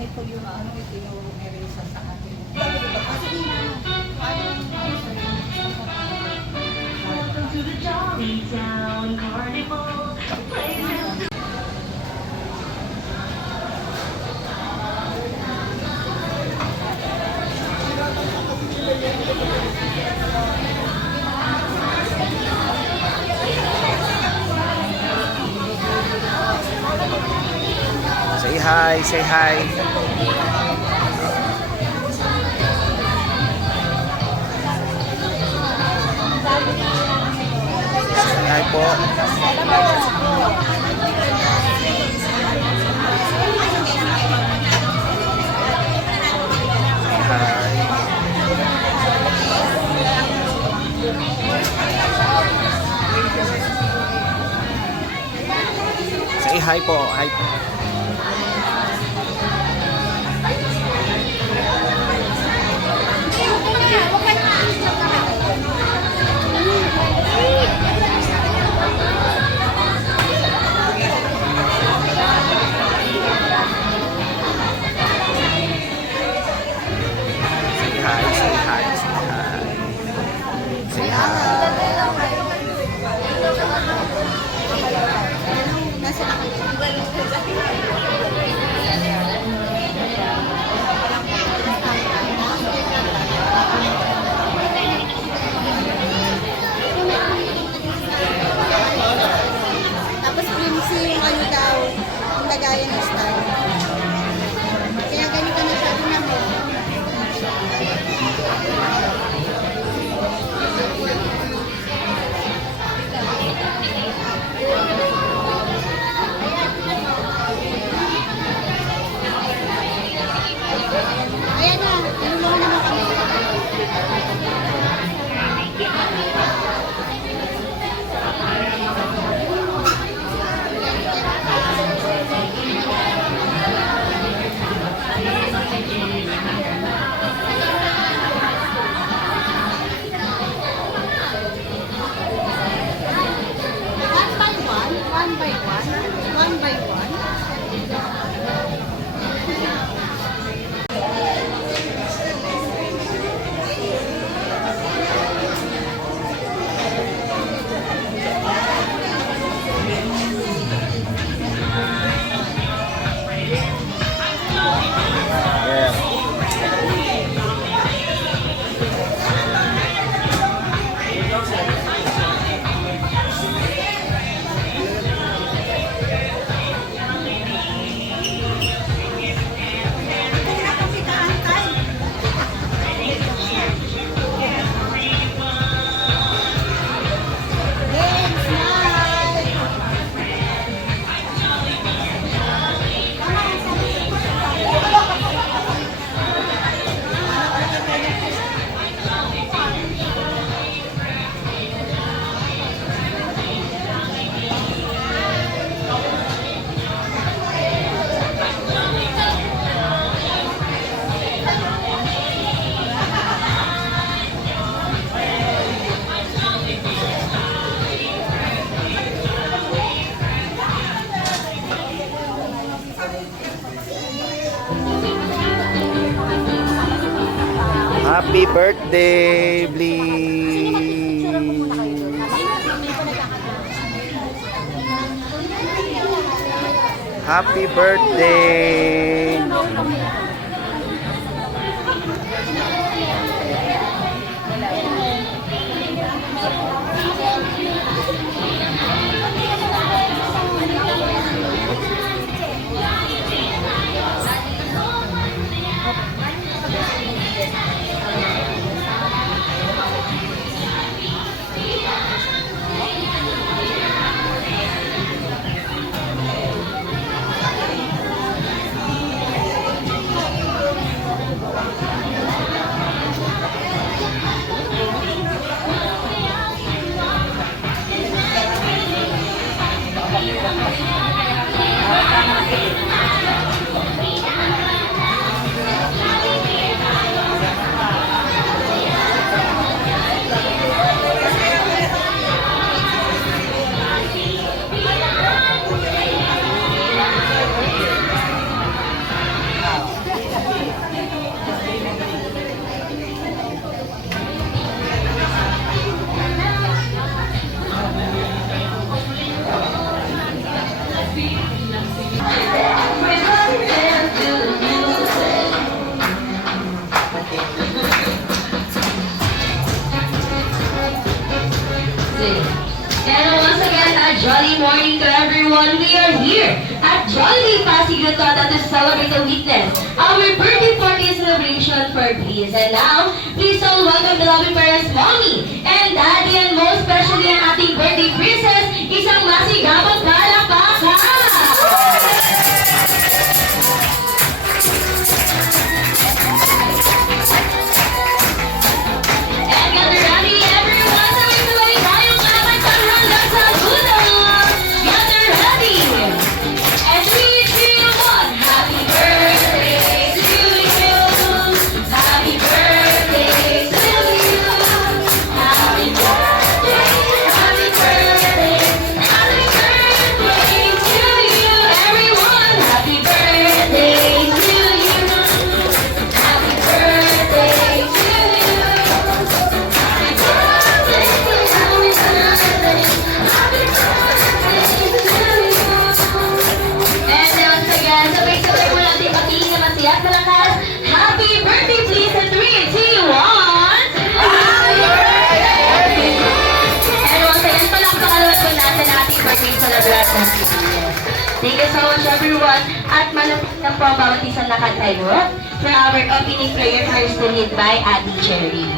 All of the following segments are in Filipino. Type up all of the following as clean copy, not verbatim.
ito yung ano, itinumerisa sa atin. Kasi welcome to the Jolly Town Carnival. Say hi, say hi. Say hi po. Say hi po, hi po. tapos flimsy yung ano daw, yung lagayan ng style. Kaya ganito na siya, tingnan mo. Ayan na, tinulungan naman kami. One by one. Happy birthday, Blee! Happy birthday! Jolly Pasig Rotonda to celebrate the witness our birthday party celebration for Bliss. And now, please all welcome the loving parents, Mommy and Daddy, and most especially ang ating birthday princess, isang masigabang palakpakan! And get ready, everyone! Sabay-sabay tayong kakantang hanggang sa dulo! Get ready! And 3, 2, 1! Happy birthday to you! Happy birthday to you! Happy birthday! Happy birthday! Happy birthday to you! Everyone! Happy birthday to you! Happy birthday to you! And once again, sabay-sabay po natin patingin na masaya at malakas. Happy birthday, please, in 3, 2, 1! Happy birthday! And once again, palakpakan po natin ating birthday celebration. Thank you so much, everyone. At malapit na po ang bawat isang nakatayo for our opening prayer first to lead by Ate Cherry.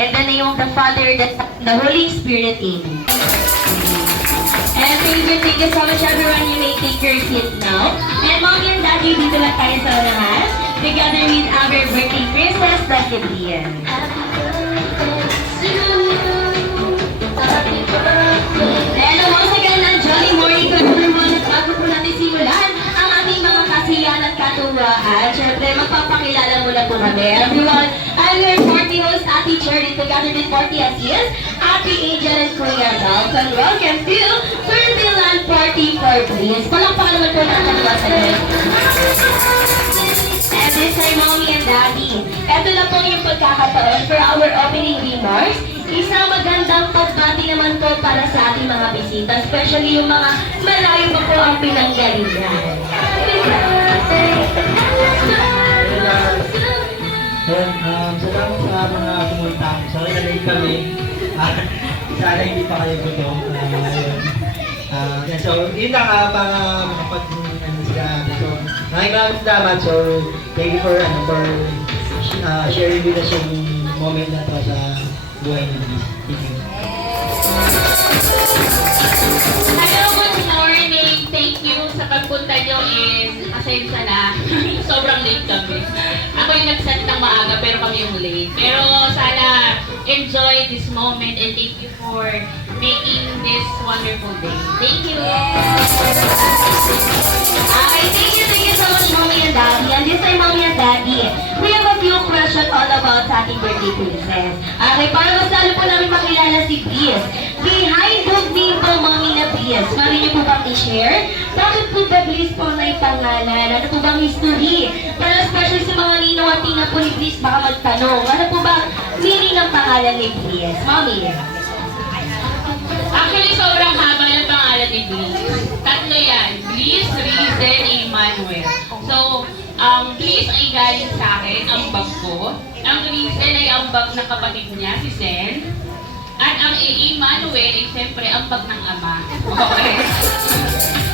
In the name of the Father, the Son, and the Holy Spirit, Amen. And thank you so much, everyone. You may take your seat now. And Mommy and Daddy, dito lang tayo sa unahan, together with our birthday princess, Lucky Lian. And once again, ang jolly morning to everyone. At bago po natin simulan ang ating mga kasiyahan at katuwaan, syempre, magpapakilala muna po kami. Everyone, I'm your 40 host, Ate Cherry, together with 40 Asias, Ate Angel and Kuya Ralph. And welcome to Ferdinand Party for Bliss. Palakpakan naman po natin ang masalit. And this time, Mommy and Daddy, ito na po yung pagkakataon for our opening remarks. Isang magandang pagbati naman po para sa ating mga bisita, especially yung mga malayo pa po ang pinanggalingan. Salamat sa mga pumunta. Sorry na late kami. Sana hindi pa kayo gutom. So, yun lang para makapag-ano sila. So, maraming salamat. So, thank you for sharing with us yung moment na to sa buhay ni Bliss. Thank you. Hello, good morning. Thank you sa pagpunta nyo and pasensya na. Sobrang late kami. Ako yung nag-set ng maaga pero kami yung late. Pero sana enjoy this moment and thank you for making this wonderful day. Thank you. Okay, thank you so much, Mommy and Daddy. And this time, Mommy and Daddy, we have a few questions all about sa ating birthday princess. Okay, para mas lalo po namin makilala si Bliss. Behind the name po, Mommy na Bliss, mami niyo po bang i-share? Bakit po ba Bliss po na ipangalan? Ano po bang history? Para special sa mga ninong at tina po ni Bliss, baka magtanong. Ano po ba meaning ng pangalan ni Bliss? Mommy? Actually, sobrang haba ng pangalan ni Bliss. Tatlo yan. Bliss, Rizen, Emmanuel. So, Bliss ay galing sa akin, ambag ko. Ang Rizen ay ambag ng kapatid niya, si Zen. At ang Emmanuel ay siyempre ambag ng ama. Okay.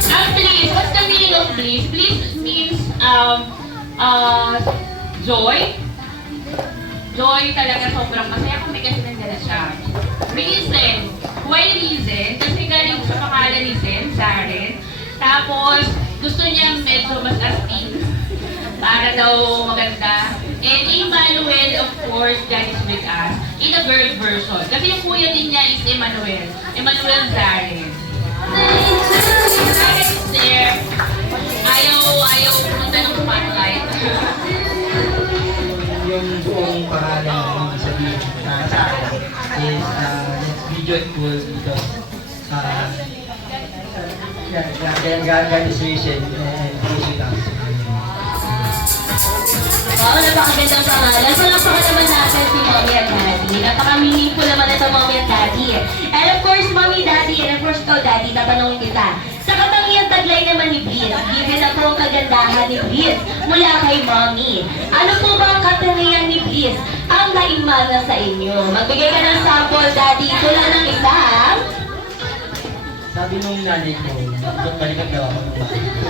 Ang Bliss, what's the meaning of Bliss? Bliss means joy. Joy talaga, sobrang masaya kami kasi nandala siya. Reason. Why reason? Kasi galing sa pangalan ni Zen, Zaren. Tapos, gusto niya medyo mas astig. Para daw maganda. And Emmanuel, of course, that is with us. In a girl version. Kasi yung kuya din niya is Emmanuel. Emmanuel Zaren. Bakit there? Ayaw pumunta ng spotlight. Yung buong pangalan ng sabihin sa akin is let's be joyful because God is risen and He is with us. Oo, napakagandang pangalan. Palakpakan naman natin si Mommy at Daddy. Napaka-meaningful naman ito, Mommy at Daddy. And of course, Mommy, Daddy, and of course, ikaw, Daddy, tatanungin kita. Sa katangiang taglay naman ni Bliss, given na po ang kagandahan ni Bliss mula kay Mommy. Ano po ba ang katangian ni Bliss ang naimana sa inyo? Magbigay ka ng sample, Daddy. Ito lang ng isa. Sa sabi nung nanay ko, ba't balikan daw ako ng bahay. So,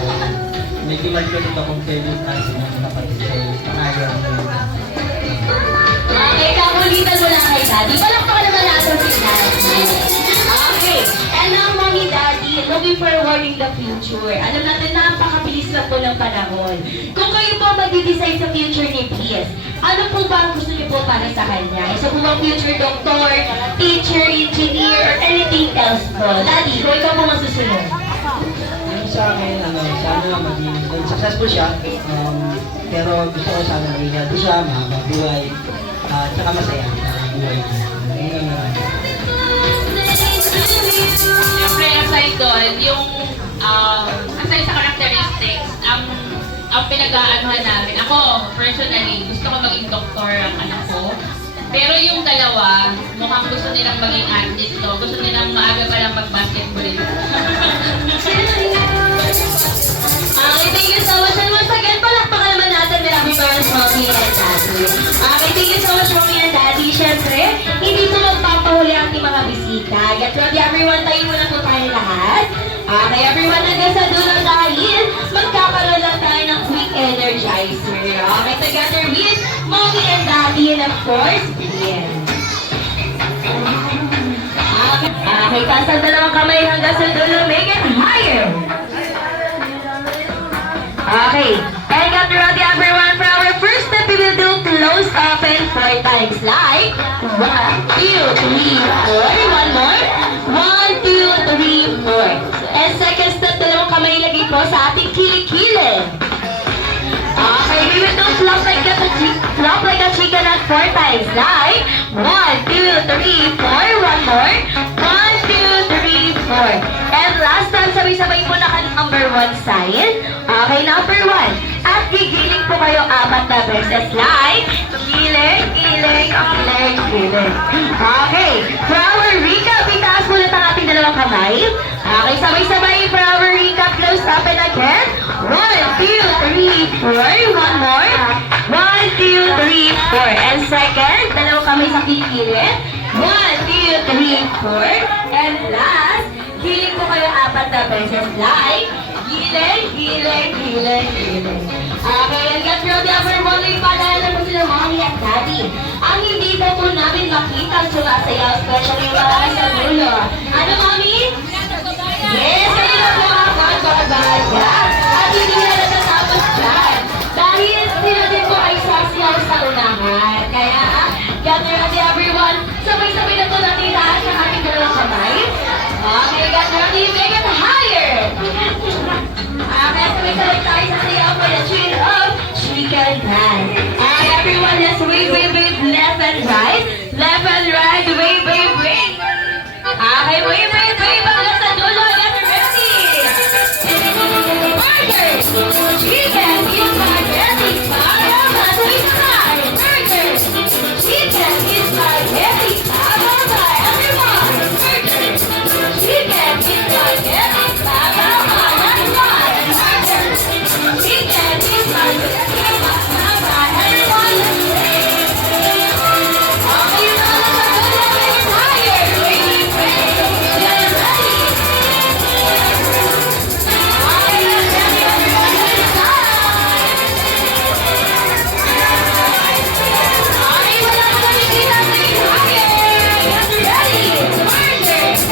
may kimalit akong pwede kasi ng kapatid. So, pangayon mo. Okay, kakulitan mo lang kay Daddy. Palakpakan naman natin si Daddy. Okay. And now, Mommy, Daddy, looking forward in the future. Alam natin, napakabilis na po ng panahon. Kung kayo po mag-design sa future ni Pies, ano po ba ang gusto niyo po para sa kanya? Isa po bang future doctor, teacher, engineer, or anything else po? Daddy, kung ikaw po masusunod. Yung sa akin, sana maging successful siya. Pero gusto ko sana maging healthy siya, mabuhay, at saka masaya sa buhay niya. Yun ang Siyempre, aside doon, yung aside sa characteristics, ang pinag-aanuhan namin, ako, personally, gusto ko maging doktor ang anak ko. Pero yung dalawa, mukhang gusto nilang maging artist, no? Gusto nilang maaga pa lang mag-basketball. Okay, thank you so much. And once again, palakpakan naman natin Happy Parents, Mommy and Daddy. Okay, thank you so much, Mommy and Daddy. Siyempre, hindi po magpapahuli ang ating mga bisita. Get ready, everyone. Tayo muna po tayo lahat. Okay, everyone, hanggang sa dulo dahil magkakaroon lang tayo ng quick energizer. Okay, together with Mommy and Daddy and of course, Bien. Okay, taas ang dalawang kamay hanggang sa dulo. Make it higher. Okay, and get ready everyone for our first step. We will do close open 4 times like 1, 2, 3, 4. One more. 1, 2, 3, 4. And second step, dalawang kamay lagi po sa ating kilikili. Okay, we will do flop like a chicken at 4 times like 1, 2, 3, 4. One more. 1, 2, 3, 4. And last time, sabay-sabay po na number 1 sign. Okay, number 1. At gigiling po kayo 4 na beses like giling, giling, giling, giling. Okay, for our recap, itaas po natin ang ating dalawang kamay. Okay, sabay-sabay for our recap, close open again. 1, 2, 3, 4. One more. 1, 2, 3, 4. And second, dalawang kamay sa kikilit. 1, 2, 3, 4. And last, giling po kayo 4 na beses like giling, giling, giling, giling. Okay, and get ready everyone. Ipaalala po sila Mommy at Daddy. Ang hindi po namin makita ang sumasayaw, especially yung mga sa dulo. Ano, Mommy? Yes, kayo na po ang magbabaga. At hindi na natatapos dyan. Dahil sila din po ay sasayaw sa unahan. Kaya, get ready everyone. Sabay-sabay na po natin itaas ang ating dalawang kamay. Okay, get ready. Make it higher. Okay, sabay-sabay tayo sa sayaw for the tune of chicken dance. Okay, everyone, let's wave, wave, wave, left and right. Left and right, wave, wave, wave. Okay, wave, wave, wave. Hanggang sa dulo, get ready. Burgers, chicken, spaghetti, parama, sabay-sabay. Burgers, chicken, spaghetti, parama, everyone. Burgers, chicken, spaghetti, parama, everyone. Burgers, chicken, spaghetti, parama, everyone. Okay, yun na lang sa dulo, make it higher. Wave, wave, get ready. Okay, get ready, everyone, get it high. Okay, wala na nakikita, make it higher. Get ready. Burgers,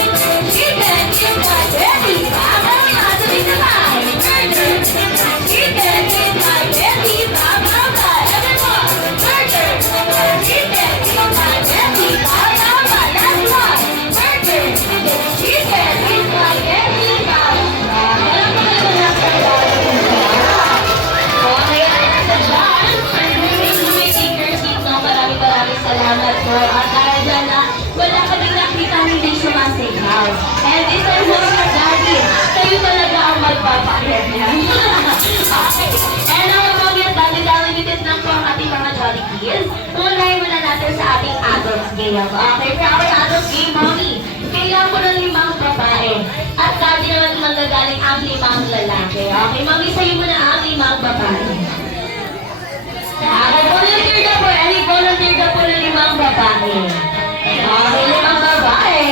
chicken, spaghetti, parama, sabay-sabay. Burgers, chicken, spaghetti, parama, everyone. Burgers, chicken, spaghetti, parama, last one. Burgers, chicken, spaghetti, parama. Alam mo na lahat ng okay, at sa dyan, may stickers dito. Maraming salamat po. At dahil dyan na wala kaming nakita hindi sumasayaw. And this time, Mommy at Daddy, kayo talaga ang magpapakit niya. Okay. And now, Mommy at Daddy, dahil limited lang po ang ating mga Jolly Kids, unahin muna natin sa ating adults game. Okay, for our adults game, Mommy, kailangan ko ng 5 babae. At Daddy naman manggagaling ang 5 lalaki. Okay, Mommy, sa'yo muna ang 5 babae. Okay, volunteer ka po. Any volunteer ka po ng 5 babae. Okay, 5 babae.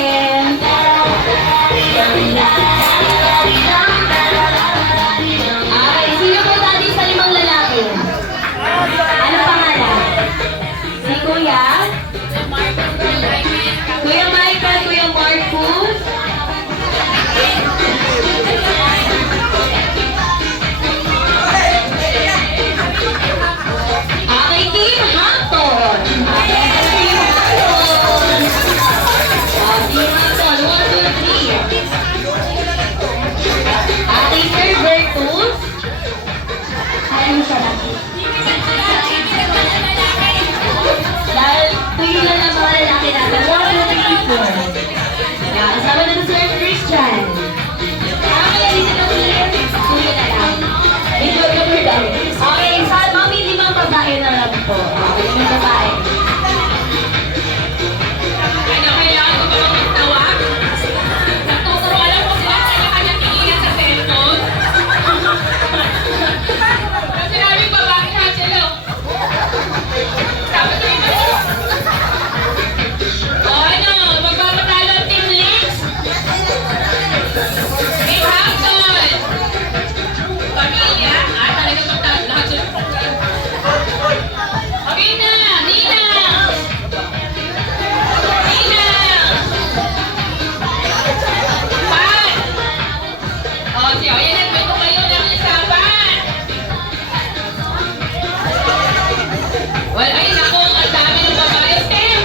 Well, ay naku, ang dami ng babae. Step!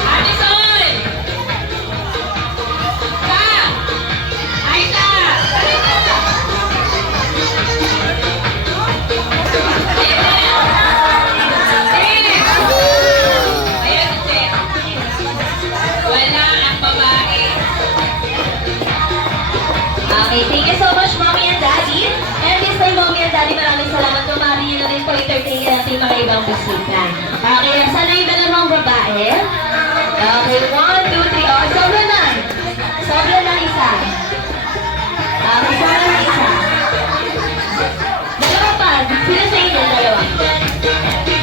Addison! Ka! Aita! Ayan, Step. Wala ang babae. Okay, thank you so much, Mommy and Daddy. And this time, Mommy and Daddy, maraming salamat. Tumari niyo na rin po entertain natin mga ibang bisita. Okay, sana yung dalawang babae. Okay, 1, 2, 3. Oh, sobra na. Sobra na isa. Okay, sobra na isa. Dalawa pa. Sino sa inyo? Dalawa.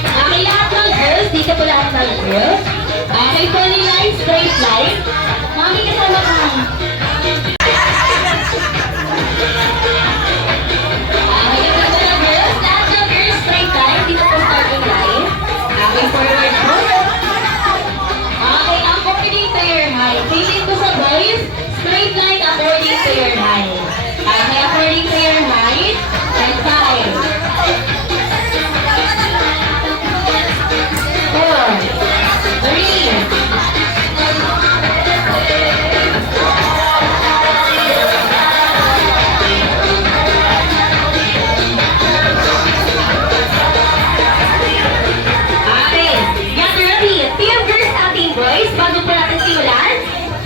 Okay, lahat ng girls. Dito po lahat ng girls. Okay, pony line, straight line. Mommy, kasama ka. Forward po. Okay, according to your height. Facing ko sa boys, straight line according to your height. Okay, according to your height. And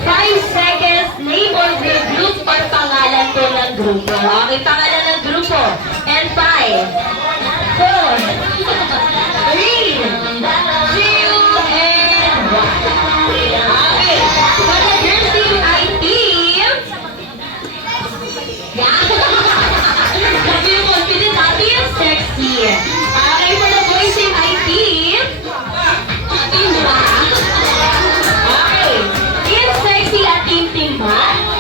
5 seconds, name or group or pangalan po ng grupo. Okay, pangalan ng grupo. And 5, 4, 3, 2, and 1. Okay, for the girls team ay team. Yeah. Sabi yung confident na team sexy. Okay, for the boys team ay team. Team ba? Okay. Team Sexy at Team Timba,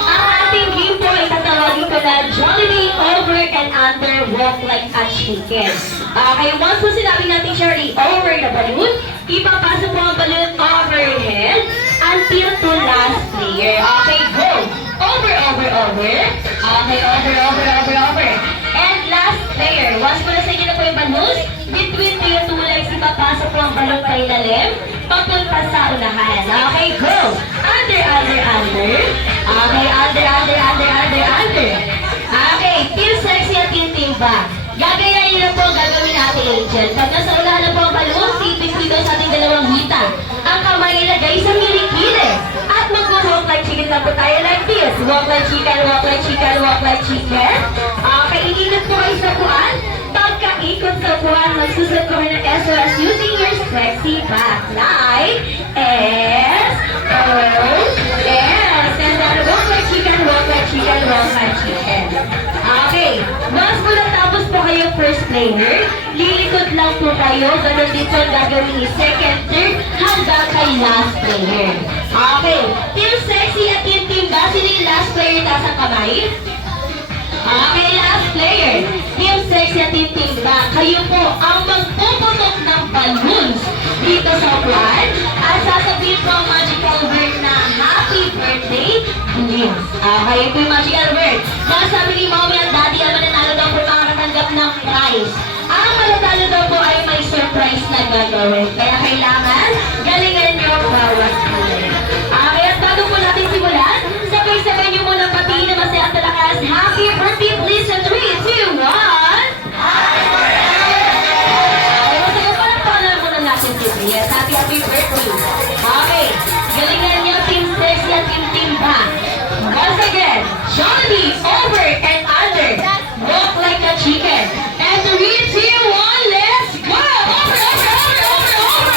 ang ating game po ay tatawagin ko na Jollibee Over and Under Walk Like a Chicken. Okay, once po sinabi natin siya over the balloon, ipapasok po ang balloon overhead until to last player. Okay, go! Over, over, over. Okay, over, over, over, over. And last player, once po nasa inyo na po yung balloon, between your two legs, ipapasok po ang balloon pa ilalim, papunta sa unahan. Okay, go! Under, under, under. Okay, under, under, under, under, under. Okay, Team Sexy at Team Timba. Gagayain na po ang gagawin natin, Angel. Pag nasa unahan na po ang balloon, tipis dito sa ating dalawang hita. Ang kamay ilagay sa kilikili. At mag-walk like chicken na po tayo like this. Walk like chicken, walk like chicken, walk like chicken. Okay, iingat po kayo sa puan. Pagka-ikot sa puan, magsusunod ko rin ng SOS using your sexy back. Like S, O, S. And then walk like chicken, walk like chicken, walk like chicken. Okay, once po natapos po kayo first player, lilikod lang po kayo. Ganun dito ang gagawin ni second, third, hanggang kay last player. Okay, Team Sexy at Team Timba, sino yung last player taas ang kamay? Okay, last player. Team Sexy at Team Timba, kayo po ang magpuputok ng balloons dito sa upuan at sasabihin po ang magical word na Happy Birthday, Bliss. Okay, ito yung magical word. Nasabi ni Mommy at Daddy ang mananalo daw po makakatanggap ng prize. Ang mananalo daw po ay may surprise na gagawin. Kaya kailangan galingan nyo bawat player. Okay, at bago po natin simulan, sabay-sabay nyo muna patiin na masaya at talakas. Happy Birthday, Bliss sa 3, 2, 1. Yes, happy birthday. Okay, galingan niyo Team Sexy at Team Timba. Once again, Jollibee, over and under. Walk like a chicken. And 3, 2, 1, let's go! Over, over, over, over, over!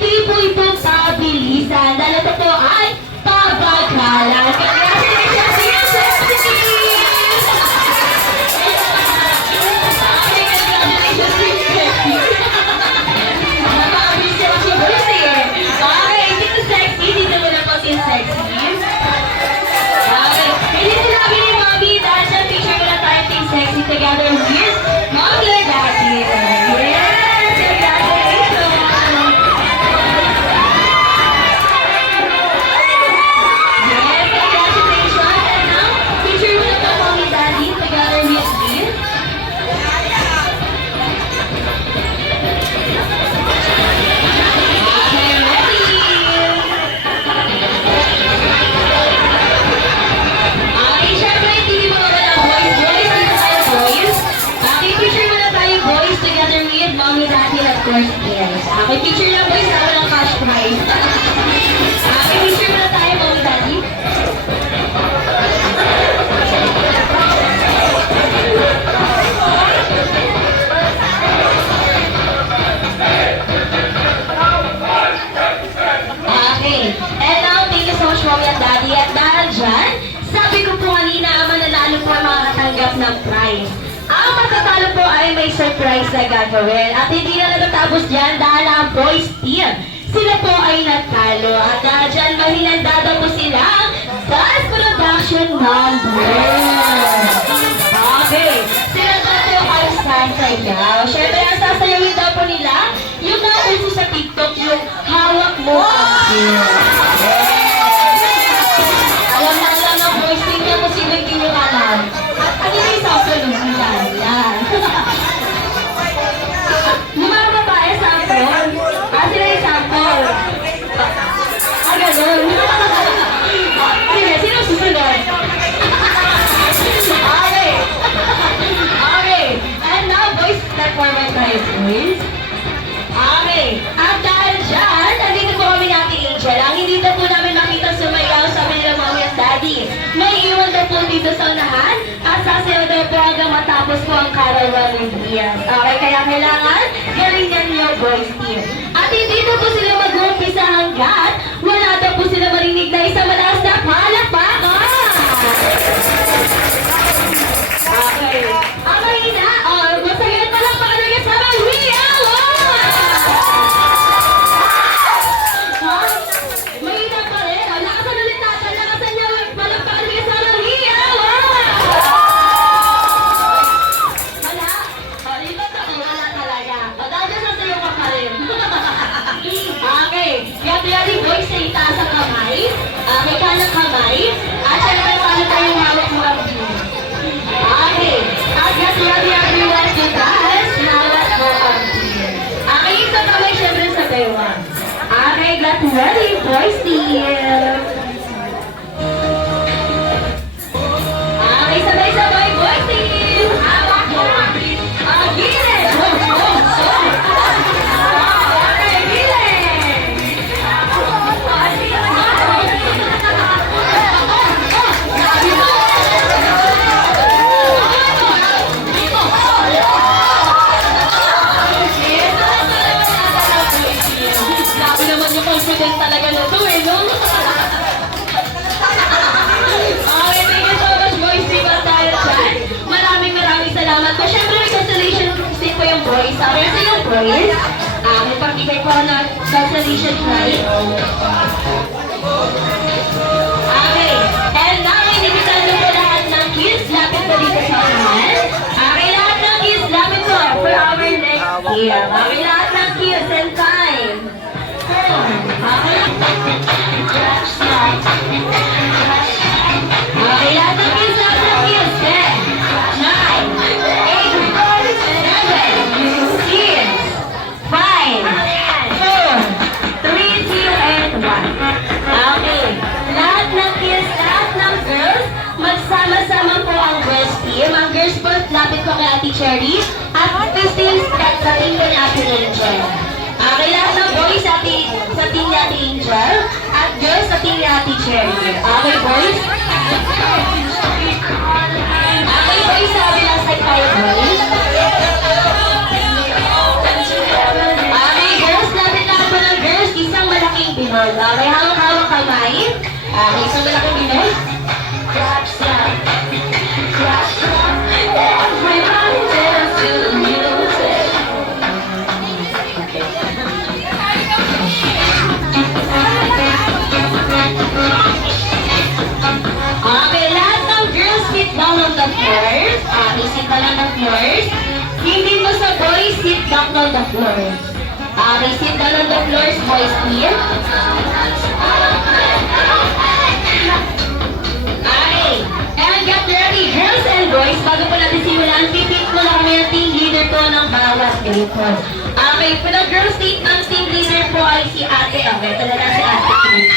hindi po ito pabilisan. Dahil ito po ay pabagalan. Congratulations, dear sexy! Congratulations, dear sexy! Napakabilis siya si Bruce eh. Okay, dito sexy. Dito mo na po si sexy. Okay, hindi sinabi ni Mommy dahil sa picture mo na tayo team sexy together with Mommy and Daddy. Yes! Congratulations! Yes, congratulations! And now, picture mo na po Mommy and Daddy together with me. Okay, ready? Okay, syempre, hindi mo naman ang boys. Boys, dito tayo boys. Okay, picture mo na tayo boys together with Mommy, Daddy, and of course, yes. Okay, picture lang boys, ako ng cash prize. Okay, picture mo na tayo Mommy, Daddy. Okay. And now, thank you so much, Mommy and Daddy. At dahil dyan, sabi ko po kanina, mananalo po ang mga katanggap ng prize. Ang matatalo po ay may surprise na gagawin. At hindi na natatapos dyan dahil ang boys team, sila po ay natalo. At dahil dyan, mahinandado po sila Dance Production number. Okay. Sila daw po ay sasayaw. Siyempre, ang sasayawin daw po nila, yung nauso sa TikTok, yung hawak mo ang beer. Alam ng boys, tingnan mo sino yung kinukanan. At ano yung sample ng silang yan? Yung mga babae, sample. Sila yung sample. Ganun. Sige, sino susunod? Okay. Okay. And now, boys, step forward tayo, boys. Okay. At dahil dyan, nandito po kami natin Angel. Ang hindi na po namin makita sumayaw sa mga Mommy and Daddy. May iwan na po dito sa unahan at sasayaw daw po hanggang matapos po ang Caravan with Diaz. Okay, kaya kailangan galingan niyo boys team. At hindi na po sila mag-uumpisa hanggat wala daw po sila marinig na isang malakas na palakpakan. Okay. Ang mahina, masayan palakpakan na kasama mahina pa rin. Lakasan ulit natin. Lakasan niya. Palakpakan na kasama wala. Dito wala talaga. Madami sa sayo ka pa rin. Okay. Ready boys sa itaas ang kamay. May kanang kamay. At syempre paano tayong hawak mo ang beer. Okay. At get ready everyone to dance. Hawak mo ang beer. Okay, isang kamay syempre sa baywang. Okay, get ready boys team. Okay, sabay-sabay boys team. Hawak mo ang beer. Gilid. Okay, gilid. Grabe naman yung confident talaga na to eh, no? Okay, thank you so much, boys. Diba tayo dyan? Maraming salamat po. Siyempre, may consolation din po yung boys. Sabi sa yung boys, may pagbigay po ako ng consolation prize. Okay, and now, inibitan niyo po lahat ng kids. Lapit po dito sa unahan. Okay, lahat ng kids, lapit po for our next year. Okay, lahat ng kids and time. Okay, lahat ng kids, 10, 9, 8, 7, 6, 5, 4, 3, 2, and 1. Okay, lahat ng kids, lahat ng girls, magsama-sama po ang girls team. Ang girls po, lapit ko kay Ate Cherry. At Christine, sa team ko ni Ate Angel. Okay, lahat ng boys sa team ni Ate Angel. At girls sa team ni Ate Cherry. Okay, boys? Okay, boys, sa kabilang side tayo, boys. Okay, girls, lapit lang po ng girls. good. Okay, hawak-hawak kamay. Okay, so malaki bilis. Clap, clap. Clap, clap. Everybody dance to the music. Okay, lahat ng girls sit down on the floors. Okay, sit down on the floors. Hindi mo sa boys, sit down on the floors. Okay, sit down on the floors, boys, please. Okay, and get ready, girls and boys. Bago po natin simulan, pipit mo na kami ang team leader ko ng bawat grupo. Okay, for the girls team, ang team leader po ay si Ate. Okay, talaga si Ate Kate.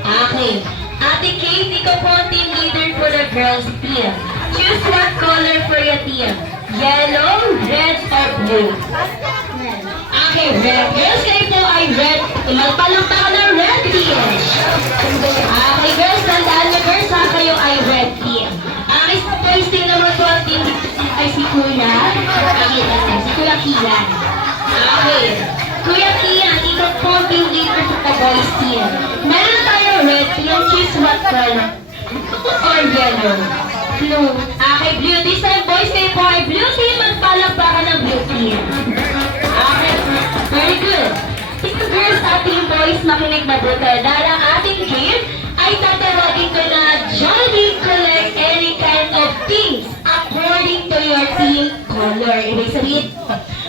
Okay, Ate Kate, ikaw po ang team leader for the girls team. Choose what color for your team. Yellow, red, or blue? Okay, red. Girls, kayo po ay red. Magpalakpakan ng red team. Okay, girls, tandaan niyo, girls, ha, kayo ay red team. Okay, sa boys team naman po ang team ay si Kuya. Si Kuya Kian. Okay. Kuya Kian, ikaw po ang team leader sa boys team. Meron tayo red team. Choose what color? Or yellow? Blue. Okay, blue. This time, boys, kayo po ay blue team. Magpalakpakan ng blue team. Okay, very good. Ito girls, ating boys, makinig na buto. Dahil ang ating game ay tatawagin ko na Johnny collect any kind of things according to your team color. Ibig sabihin,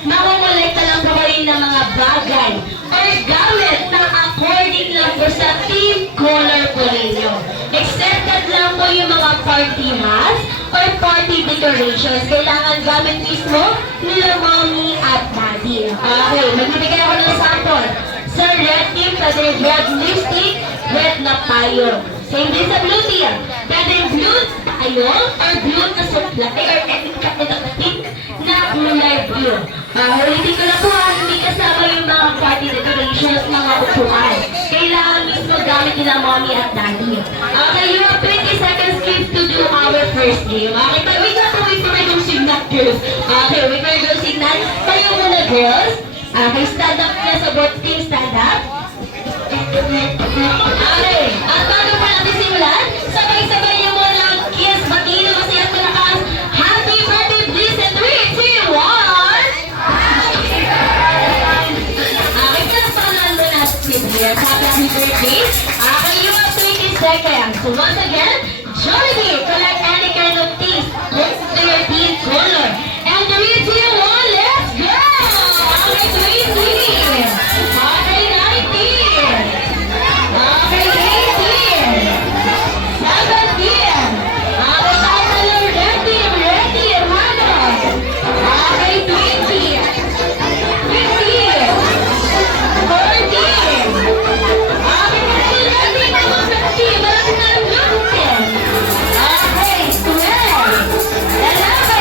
makukolekta lang po kayo ng mga bagay or gamit na according lang po sa team color po ninyo. Excepted lang po yung mga party hats or party decorations. Kailangan gamit mismo nila mommy at daddy. Okay, magbibigay ako ng sample. Sa red team, pwede red lipstick, red na tayo. Same din sa blue team. Pwede blue tayo or blue na suplate or pink na kulay blue. Ulitin ko na po ha, hindi kasama yung mga party decorations, mga upuan. Kailangan mismo gamit nila mommy at daddy. Okay, you have 20 seconds kids to do our first game. Okay, but wait lang po, wait for my girl signal, girls. Okay, wait for my girl signal. Tayo muna, girls. Okay, stand up na sa board team, stand up. Okay, at bago pa natin simulan, sabay-sabay niyo muna ang kiss, batiin na masaya at malakas. Happy birthday, please, and 3, 2, 1! Okay, pinapalan mo na si Blair. Happy birthday. Okay, you have 20 seconds. So once again, Jollibee, collect any kind of things. Let's do your team color. And 3, 2, 1, let's go! Okay, 20. Okay, 19. Okay, 18. 17. Okay, tayo red team, hano. Okay, 20. 15. 14. Okay, red team naman 15. Malapit na ang blue team. Okay, 12. 11.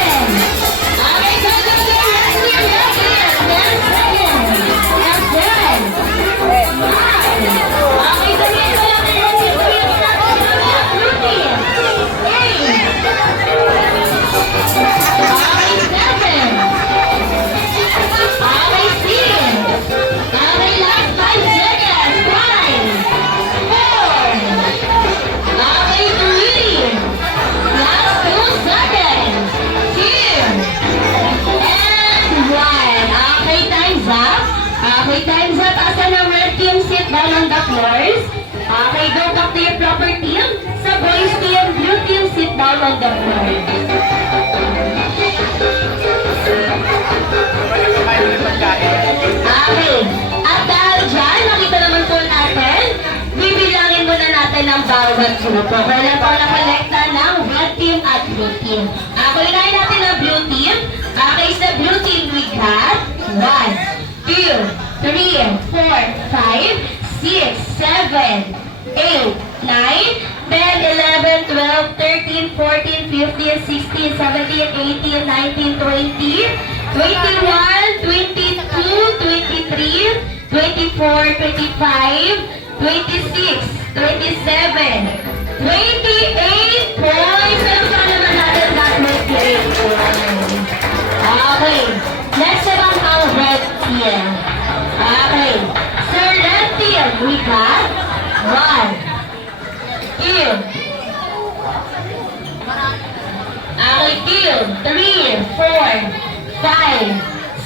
Okay, go, go, go, red team, 10 seconds. And 10. 9. Okay, sabihin ko lang red team, sabihin ko lang blue team. 8. Okay, 7. Okay, 6. Okay, last 5 seconds. 5. 4. Okay, 3. Last 2 seconds. 2. And 1. Okay, time's up. Okay, time's up. Asan ang red team? Sit down on the floors. Okay, go back to your proper team. Sa boys team, blue team, sit down on the floor. Okay. At dahil dyan, nakita naman po natin, bibilangin muna natin ang bawat grupo. Kailan po nakolekta ng red team at blue team. Kulinahin natin ang blue team. Okay, sa blue team, we got 1, 2, 3, 4, 5, 6, 7, 8, 9, 10, 11, 12, 13, 14, 15, 16, 17, 18, 19, 20, 21, 22, 23, 24, 25, 26, 27, 28 points. Pero saan naman natin that may play? Okay. Next naman ang red team. Okay. So red team, we got 3, 4, 5,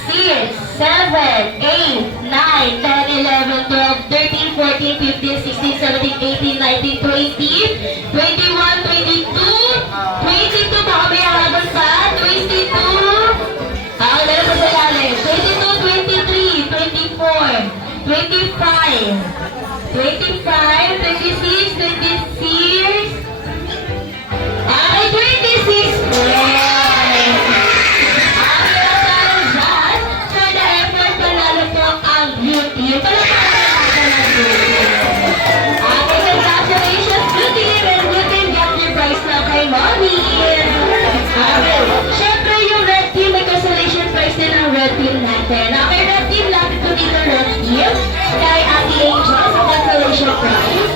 6, 7, 8, 9, 10, 11, 12, 13, 14, 15, 16, 17, 18, 19, 20, 21, 22, 22, baka may habang pa, 22, meron pa sa lalim, 22, 23, 24, 25, 26, 26, 26 points! For the effort, panalo po ang beauty. Palapalakan ng beauty. Congratulations, beauty! And beauty, get your prize na kay mommy. Siyempre, yung red team, may consolation prize din ang red team natin. Okay, red team, lapit po dito red team. Kay Ate Angel sa consolation prize.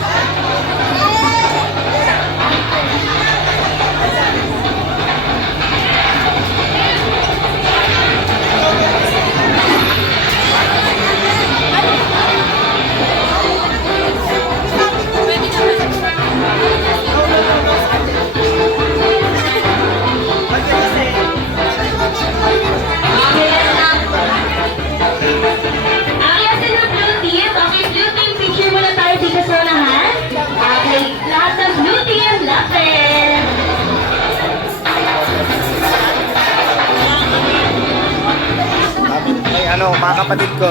Ay, ano, mga kapatid ko.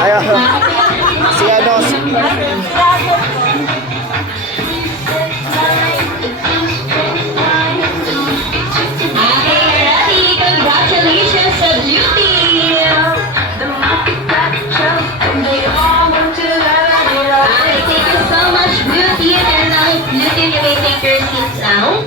Ayaw. Si ano, si... Congratulations to beauty! Thank you so much, beauty. And now, beauty, you may take your seats now.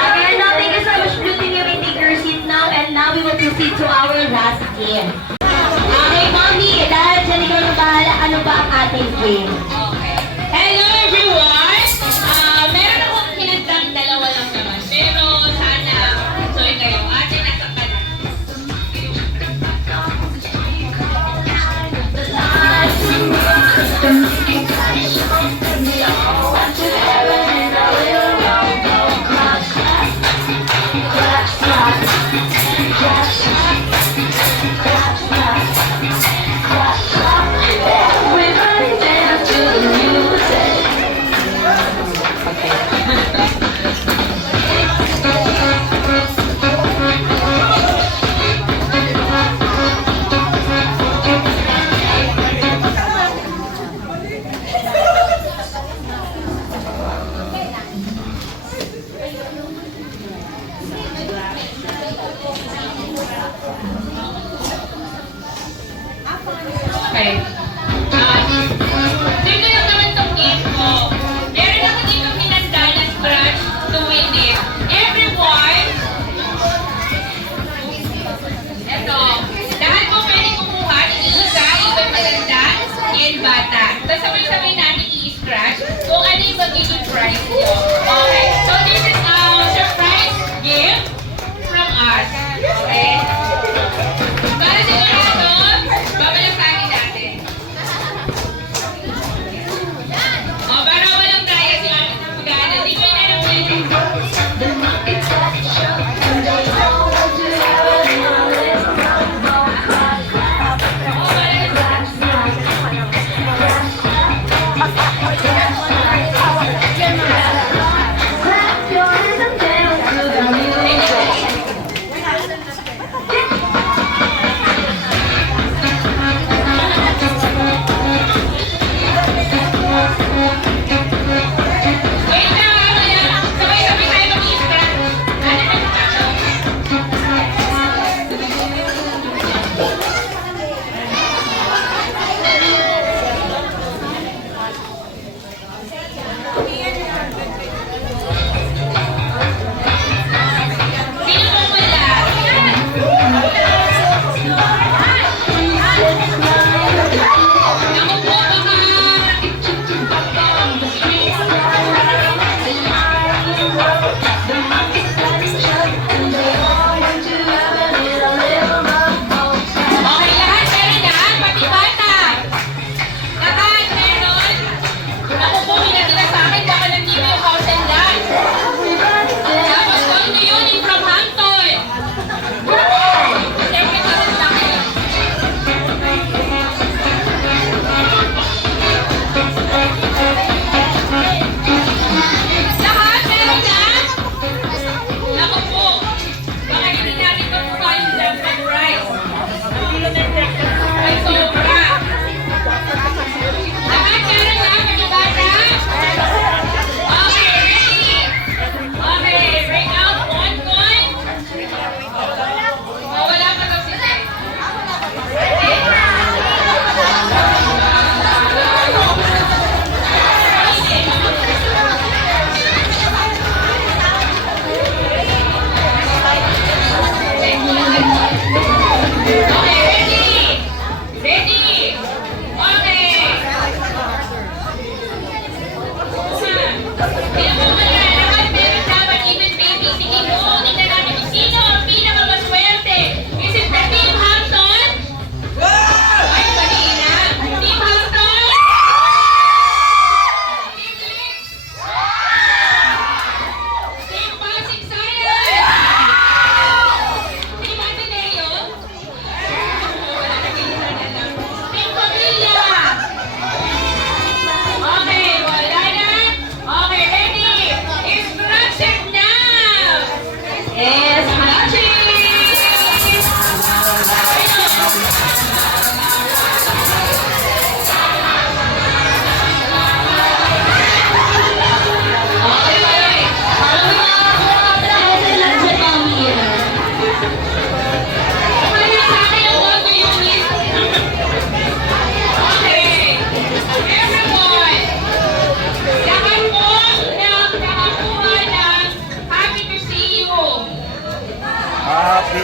Again, now, thank you so much, beauty. You may take your seat now. And now, we will proceed to our last game. Okay, mommy, dahil dyan ikaw na bahala, ano ba ang ating game? Hello everyone! Meron akong kinantang dalawa lang naman. Pero sana enjoy kayo. Ate, nasa ka na. Okay. Dito yung naman tong game ko. Meron ako dito hinanda na scratch to win it. Everyone, eto, lahat mo pwede kumuha ng isa, ibang maganda, and bata. Tapos sabay-sabay natin i-scratch kung ano yung magiging prize nyo. Okay? So this is our surprise gift from us. Okay? Para sigurado, babalakanin natin.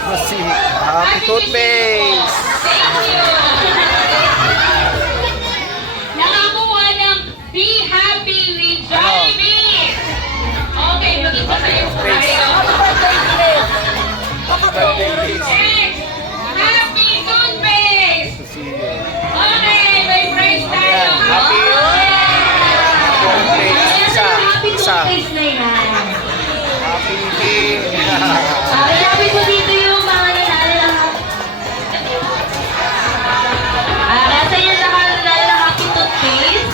Si Happy Toothpaste. Thank you! Nakakuha ng Be Happy with Jollibee! Okay, mag-isa sa'yo po tayo. Next! Happy Toothpaste! Okay, may prize tayo. Ayan, Happy Toothpaste. Isa. Happy Isa. toothpaste na yan. Happy Tea. Sabi ko dito yung mga nanalo ng nasa yung nanalo ng Happy Toothpaste.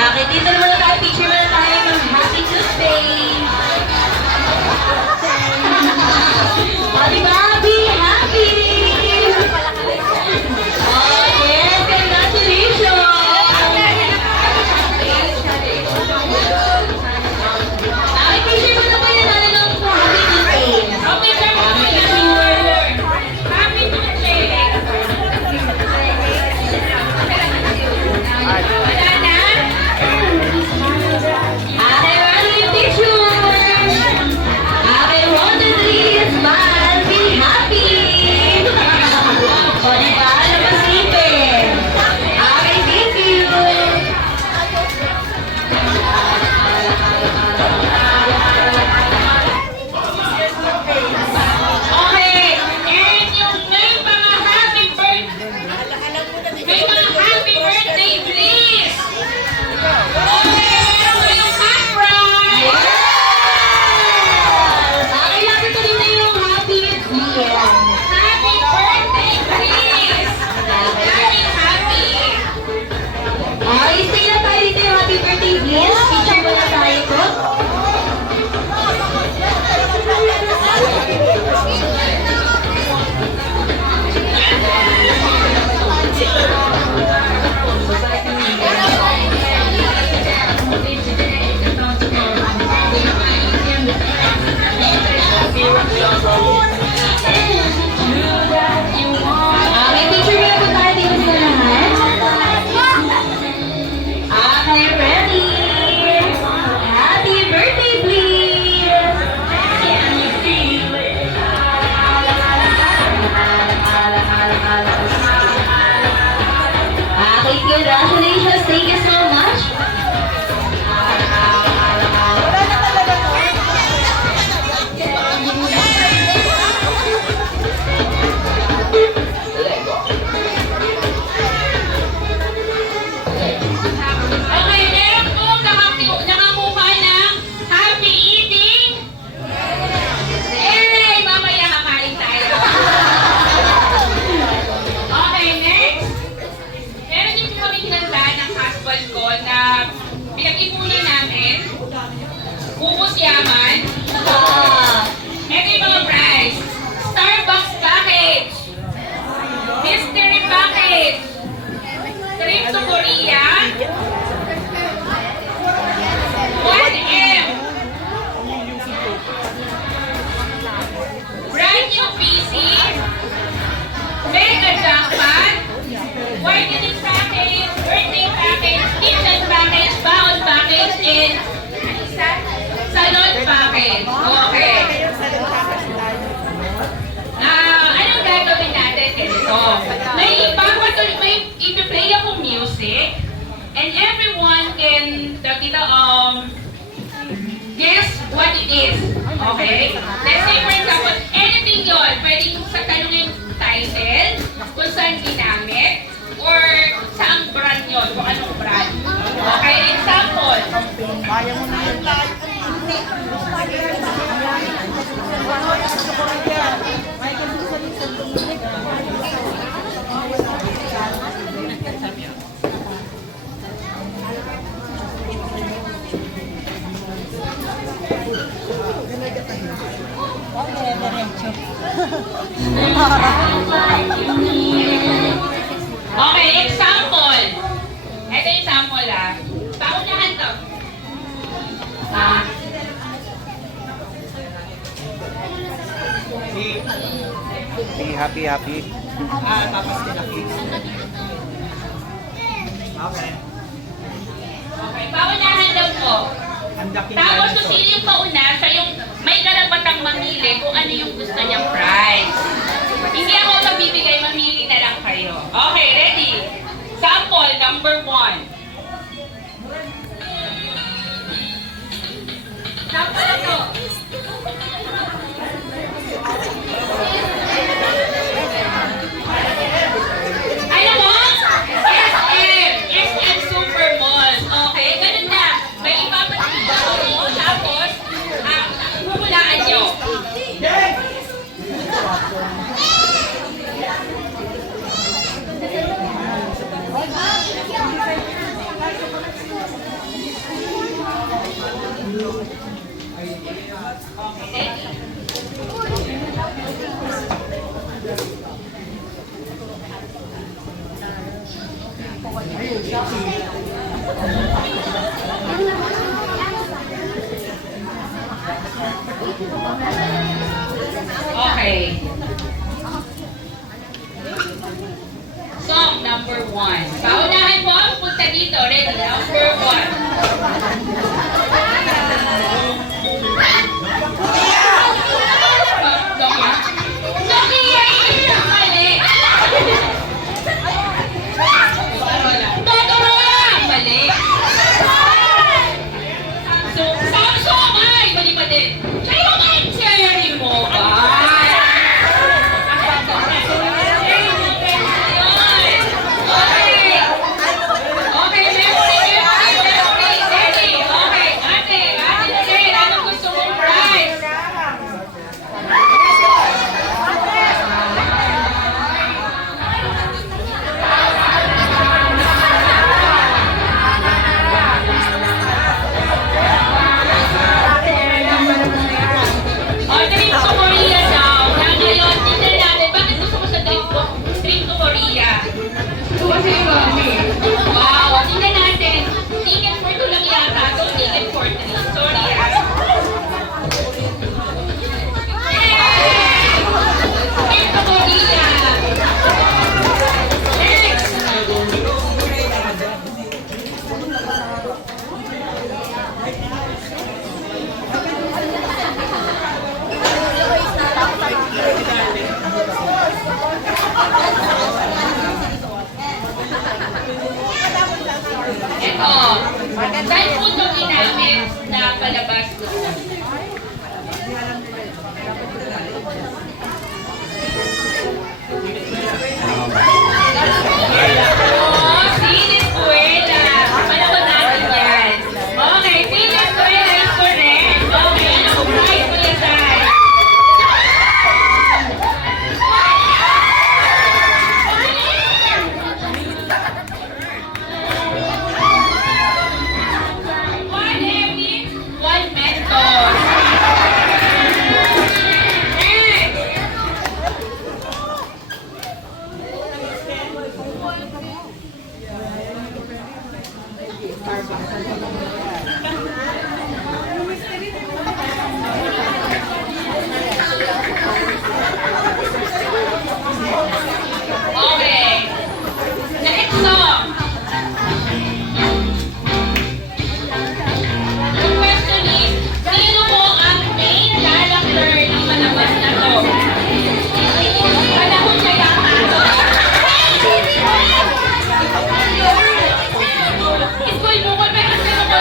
Okay, dito naman tayo, picture muna tayo ng Happy Toothpaste. O, diba? Be happy! Oh, yes! Congratulations! Okay, picture muna po yung nanalo ng Happy Toothpaste. Okay, sir, picture. Happy Toothpaste. Wala na? Okay, ready yung picture! Okay, 1, 2, 3, smile, be happy! O, diba? Napasipin! Okay, thank you! Okay, and yung may mga happy birthday. May mga happy birthday, please. Okay, meron ko yung cash prize. Okay, lapit ko dito yung happy year. Happy birthday, please. Happy. Okay, stay lang tayo dito yung happy birthday, please. Picture muna tayo po. Okay, picture muna po tayo dito sa lahat. Okay, ready? Happy birthday, please! Can you feel it? Okay, congratulations. Thank you so much. Okay, meron po nakakuha ng happy eating. Eh, mamaya kakain tayo. Okay, next. Meron din po kami tinandaan ng husband ko na pinag-ipunan namin. Ubus yaman. Ito yung mga prize. Starbucks package. Mystery package. Trip to Korea. 1M. Brand new PC. Mega jackpot. Whitening package. Birthday package. Kitchen package. Baon package. And salon package. Okay. Anong gagawin natin? Ito. May ipi-play akong music. And everyone can guess what it is. Okay? Let's say for example, anything yun. Pwedeng sa tanongin title, kung saan ginamit, or saang brand yun, kung anong brand. Okay? Example. Okay, example. Ito yung sample Paunahan to. Be happy, happy. Okay. Okay, paunahan daw po. Tapos kung sino yung pauna, siya yung may karapatang mamili kung ano yung gusto niyang prize. Hindi ako magbibigay, mamili na lang kayo. Okay, ready? Sample number 1. Sample na to. Alam mo? SM Supermalls. Okay, ganun na. May ipapatigil mo, tapos, huhulaan nyo. Okay. Song number 1. Paunahan mo ang punta dito. Ready? Number 1. Sophia! Mali! Totoro! Mali! Samsung! Ay! Mali pa din. Sa'yo ka! Sa'yo mo ba? Okay, memory. Ready? Okay, ate, Jane, anong gusto mong prize? O, trip to Korea daw. Kaya ngayon, tignan natin, bakit gusto mo sa trip to Korea? Kasi wow, tignan natin. Ticket for 2 lang yata. So, ticket for 3. Sorry. Yay! Trip to Korea. Next. Ito. Saan po ito ginamit na palabas doon? Oh, Sinescuela. Malakot natin yan. Okay, Sinescuela is correct. Okay, ano kung prize mo yan, Sai? One heavy, one mentos. Next. Okay. Next song. Yung question is, sino po ang main character ng palabas na to? Panahon niya yata to. School mo, pero sino ko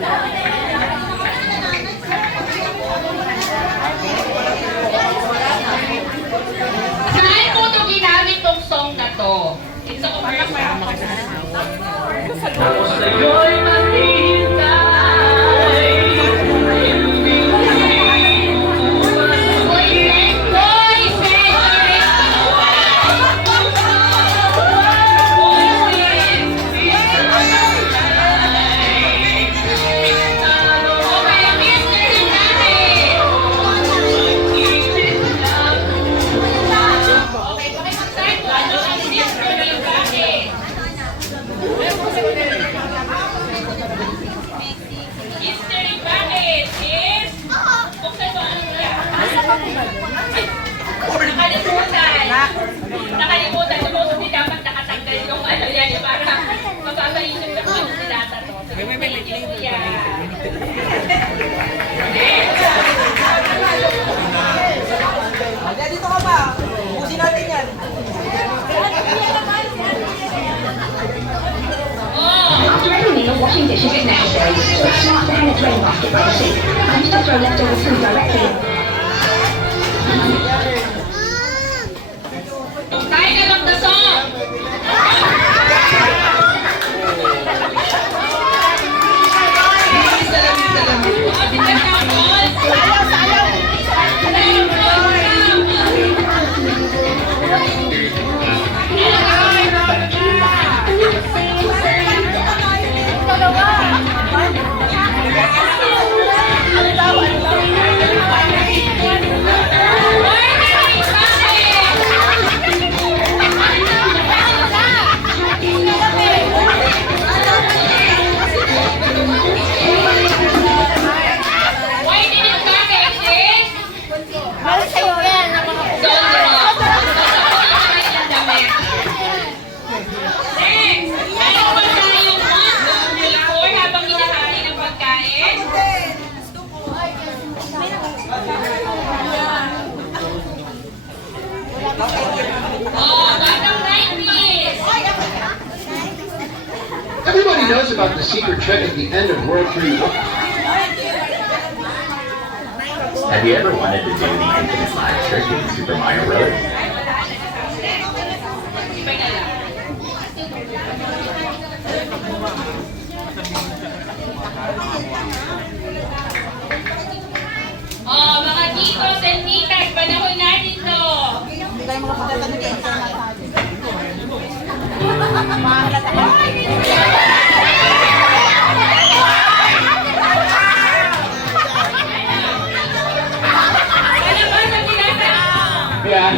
Saan mo ito ginamit tong song na to? It's a commercial. Sa'yo'y maghihintay. History bakit is buksan mo ang iya. Nakalimutan sa mga hindi dapat nakatanggal yung ano yan para mapapaisip na kung ano sinata to. Thank you, kuya. Dito ka pa. Ubusin natin yan. After every meal, washing dishes is necessary, so it's smart to hang a drain basket by the sink and to throw leftover food directly. Tayo ka lang daso! Why did it package this? Para sa'yo yan, ang mga Next! Meron ba tayong before habang kinakain ng pagkain? Oh, batang night, please! Everybody knows about the secret trick at the end of World 3. Have you ever wanted to do the infinite live trick in Super Mario Bros? Iba na lang. Oh, mga titos and titas, panahon natin to. Hindi kayo makapagdala ng ganito na sabi. Palabas ang tinata. Yeah.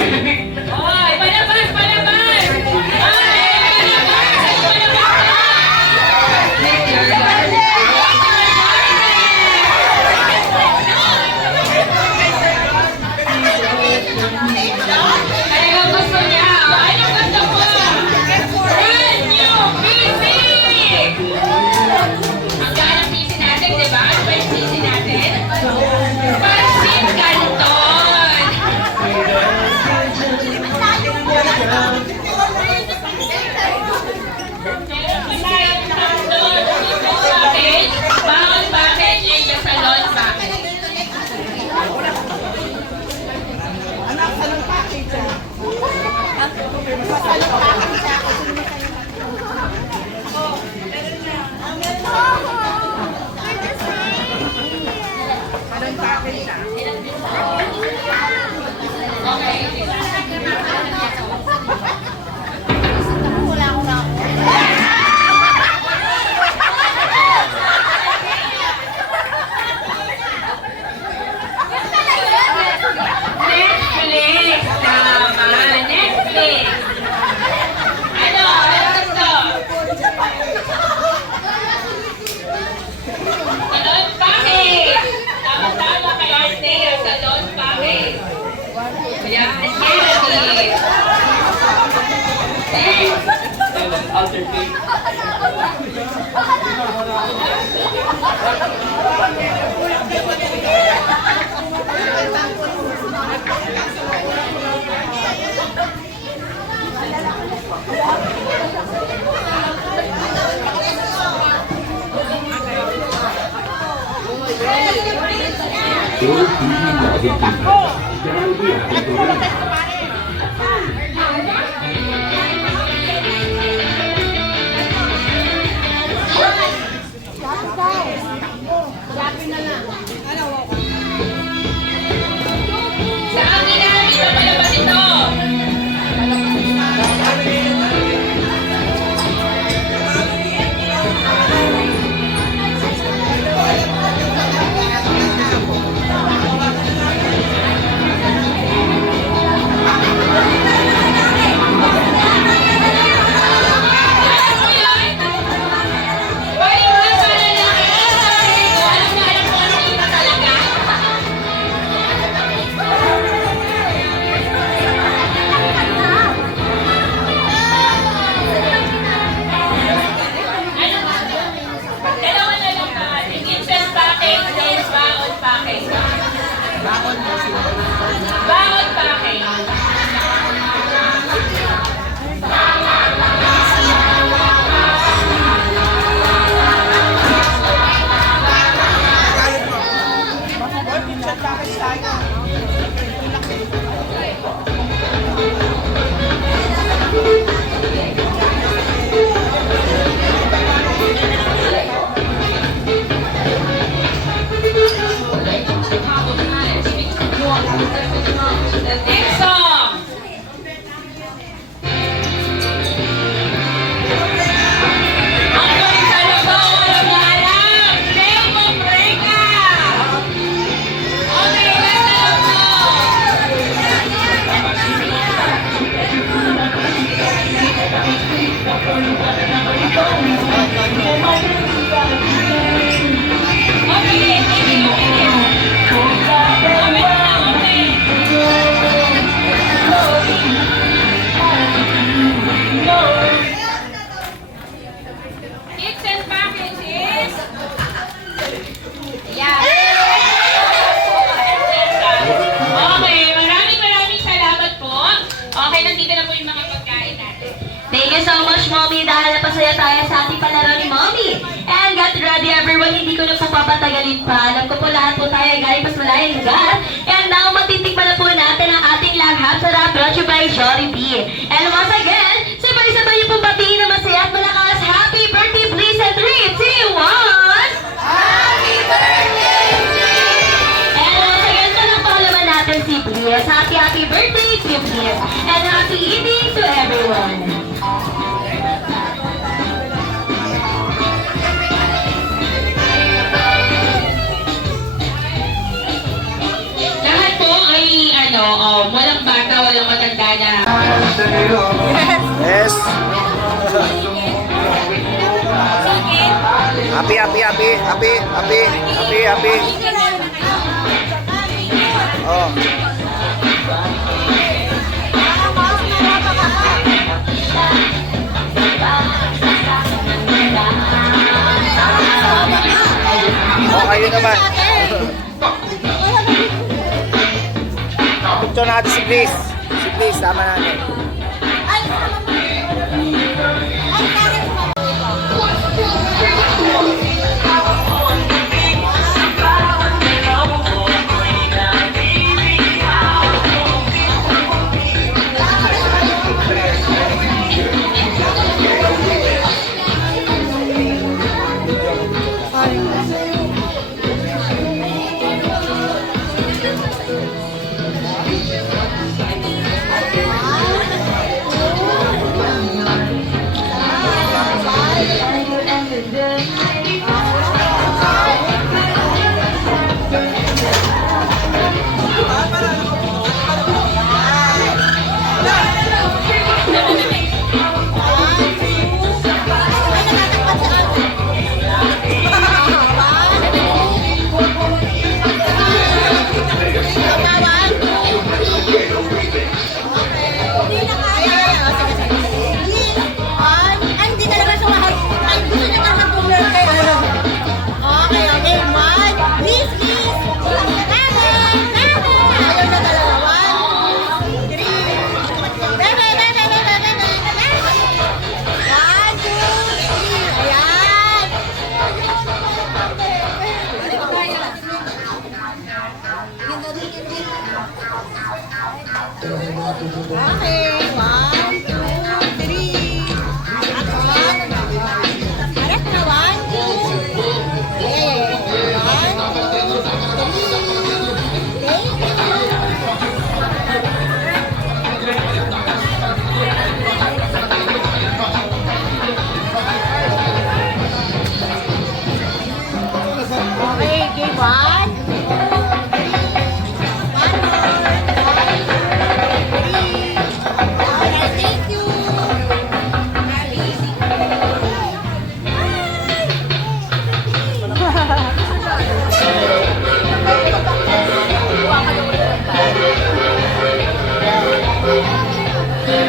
Oy, palabas, palabas! Ay, palabas! Ano gusto niya? Ano gusto mo? Brand new PC! Ang ganang PC natin, di ba? Ano ba yung PC natin? Pansit Canton! Bawal package and the salon package. Anak, salong package siya. Salong package siya kasi salong package siya. Okay. Wala ko na ako. Netflix! Tama! Netflix! Ano? Ano gusto? Salon package! Tama-tama kay Arnea, salon package. Ayan, Kennedy. Next! Sa akin namin na palabas ito. Dalawa na lang na ating instant package is baon package. Baon package. Next song. Ang galing sa luto, walang alam. Leo Brega. Okay, next na luto. Okay, Kitchen packages. Yeah. Okay, maraming salamat po. Okay, nandito na po yung mga pagkain natin. Thank you so much, Mommy, dahil napasaya tayo sa ating palaro ni Mommy. And get ready, everyone. Hindi ko na po papatagalin pa. Alam ko po lahat po tayo galing mas malayang lugar. And now, matitikman na po natin ang ating lahat sa rap brought to you by Jollibee. And once again, sabay-sabay niyo pong batiin na masaya at malakas. Happy birthday, please, and 3, 2, 1! Happy birthday! And once again, palakpakan natin si Bliss. Happy birthday to Bliss. And happy eating to everyone. Lahat po ay walang bata, walang matanda na. Yes. Happy. Oh. Oh, kayo naman. Picture natin si Bliss. Si Bliss, sama natin. Okay, 1, 2, 3. At 1. Correct na 1, 2. Yeah. 1, 2, 3. Okay, game 1. Thank you.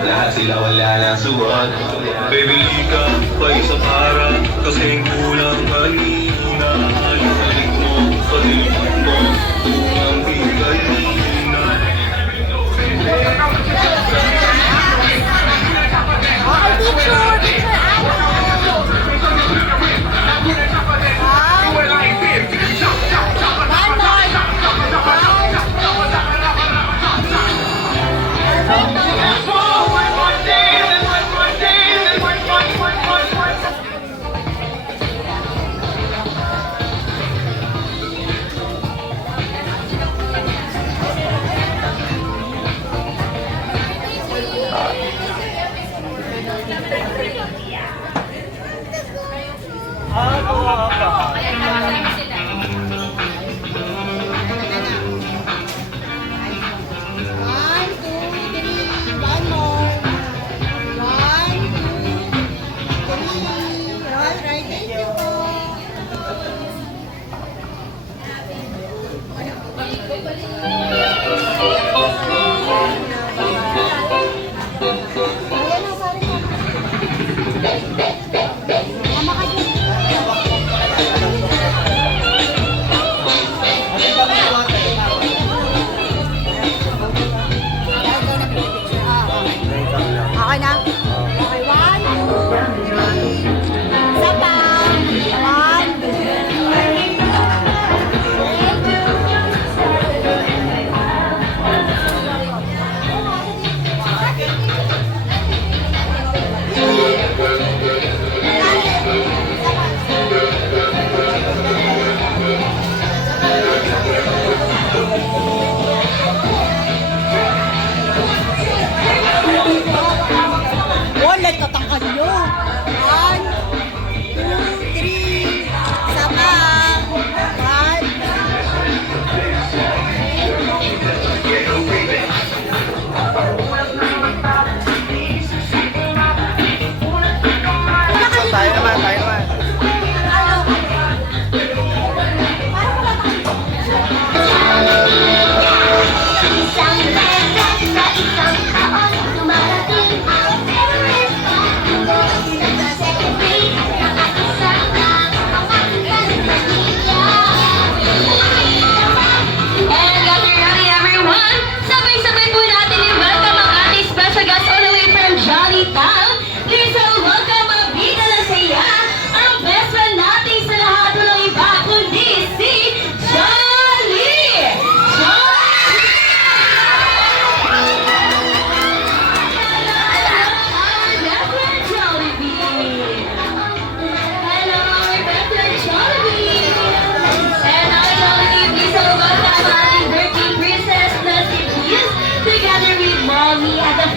Lahat sila wala na suwad. Bibili ka pa isang araw kasing kulang kanina. Alibalik mo, pag-ibig mo, unang bigay na. Okay, picture. Picture,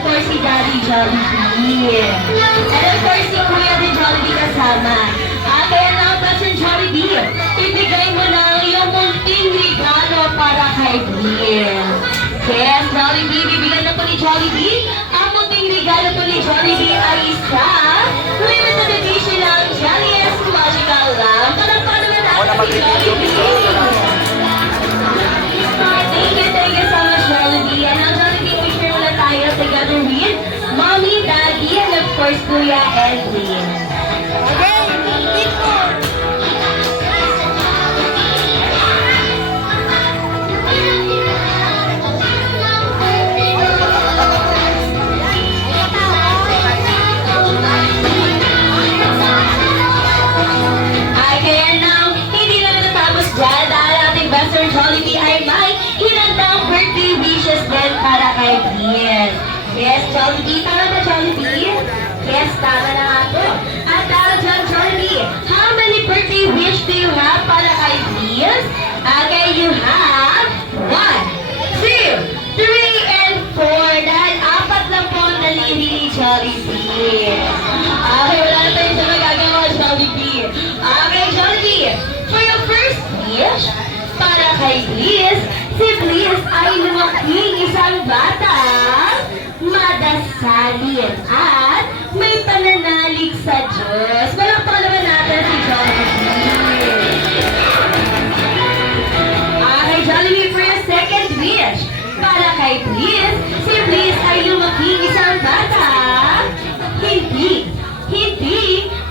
course si Daddy Jollibee. And of course, si Kuya din Jollibee kasama. Kaya na ang Pastor Jollibee, ibigay mo na ang iyong munting regalo para kay Vince. Yes, Jollibee, bibigyan na po ni Jollibee. Ang munting regalo po ni Jollibee ay isa limited edition ng Jolliest Magical Lamp. Palakpakan naman natin si Jollibee. Thank you so much, Jollibee. And now, Jollibee, we share ulit tayo together with Mommy, Daddy, and of course, Kuya and Vince. Okay, people. Ay, kaya now, hindi na natapos dyan dahil ating Pastor Jollibee ay may hinandang birthday wishes din para kay Vince. Yes, Jollibee. Tama ba, Jollibee? Yes, tama na nga po. At dahil dyan, Jollibee, how many birthday wish do you have para kay Vince? Okay, you have 1, 2, 3, and 4. Dahil 4 lang po ang nalili ni Jollibee. Okay, wala na tayo sa magagawa, Jollibee. Okay, Jollibee, for your first wish, para kay Bliss, si Bliss ay lumaking isang bata, madasalin at may pananalig sa Diyos. Palakpakan naman natin si Jollibee. Okay, Jollibee, for your second wish, para kay Bliss, si Bliss ay lumaking isang bata, hindi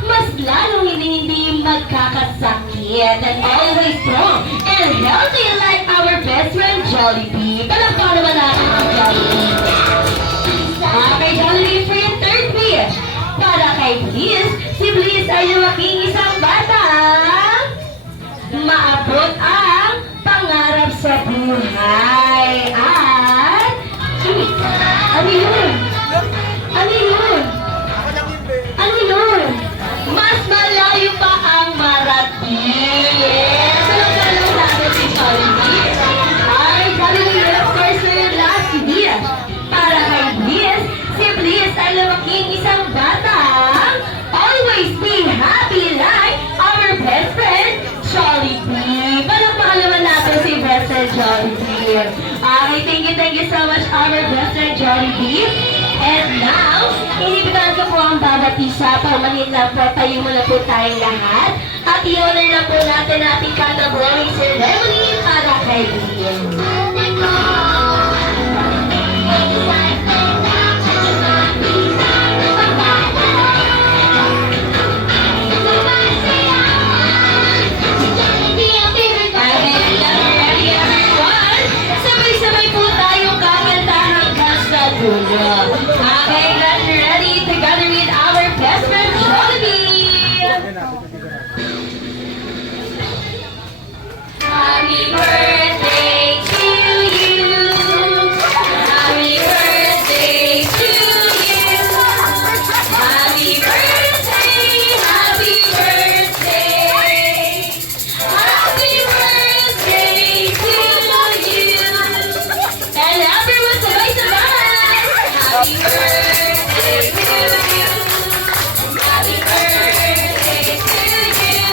mas lalong hindi magkakasakit and always strong and healthy like our best friend Jollibee. Palakpakan naman natin ang Jollibee. Okay, Jollibee, for your third wish, para kay Bliss, si Bliss ay lumaking isang bata, maabot ang pangarap sa buhay at ano yun? Ano yun? Ano yun? Mas malayo pa ang marating. Yes! Ano ka lang natin si Jollibee? Ay, Jollibee, of course, for your last wish, para kay Bliss, si Bliss ay lumaking isang bata, always be happy like our best friend, Jollibee. Palakpakan naman natin si best friend Jollibee. Okay, thank you so much, our best friend Jollibee. And now, inibigan ko po ang bawat isa. Pamanin lang po, tayo muna po tayong lahat. At i-honor na po natin ating candle blowing ceremony para kay Vince. Sabay-sabay po tayong kakantahan hanggang sa dulo. Okay, let's ready together with our best friend Jollibee. Happy birthday to you. Happy birthday to you. Happy birthday, happy birthday. Happy birthday to you. And everyone sabay-sabay. Happy birthday to you. Happy birthday to you.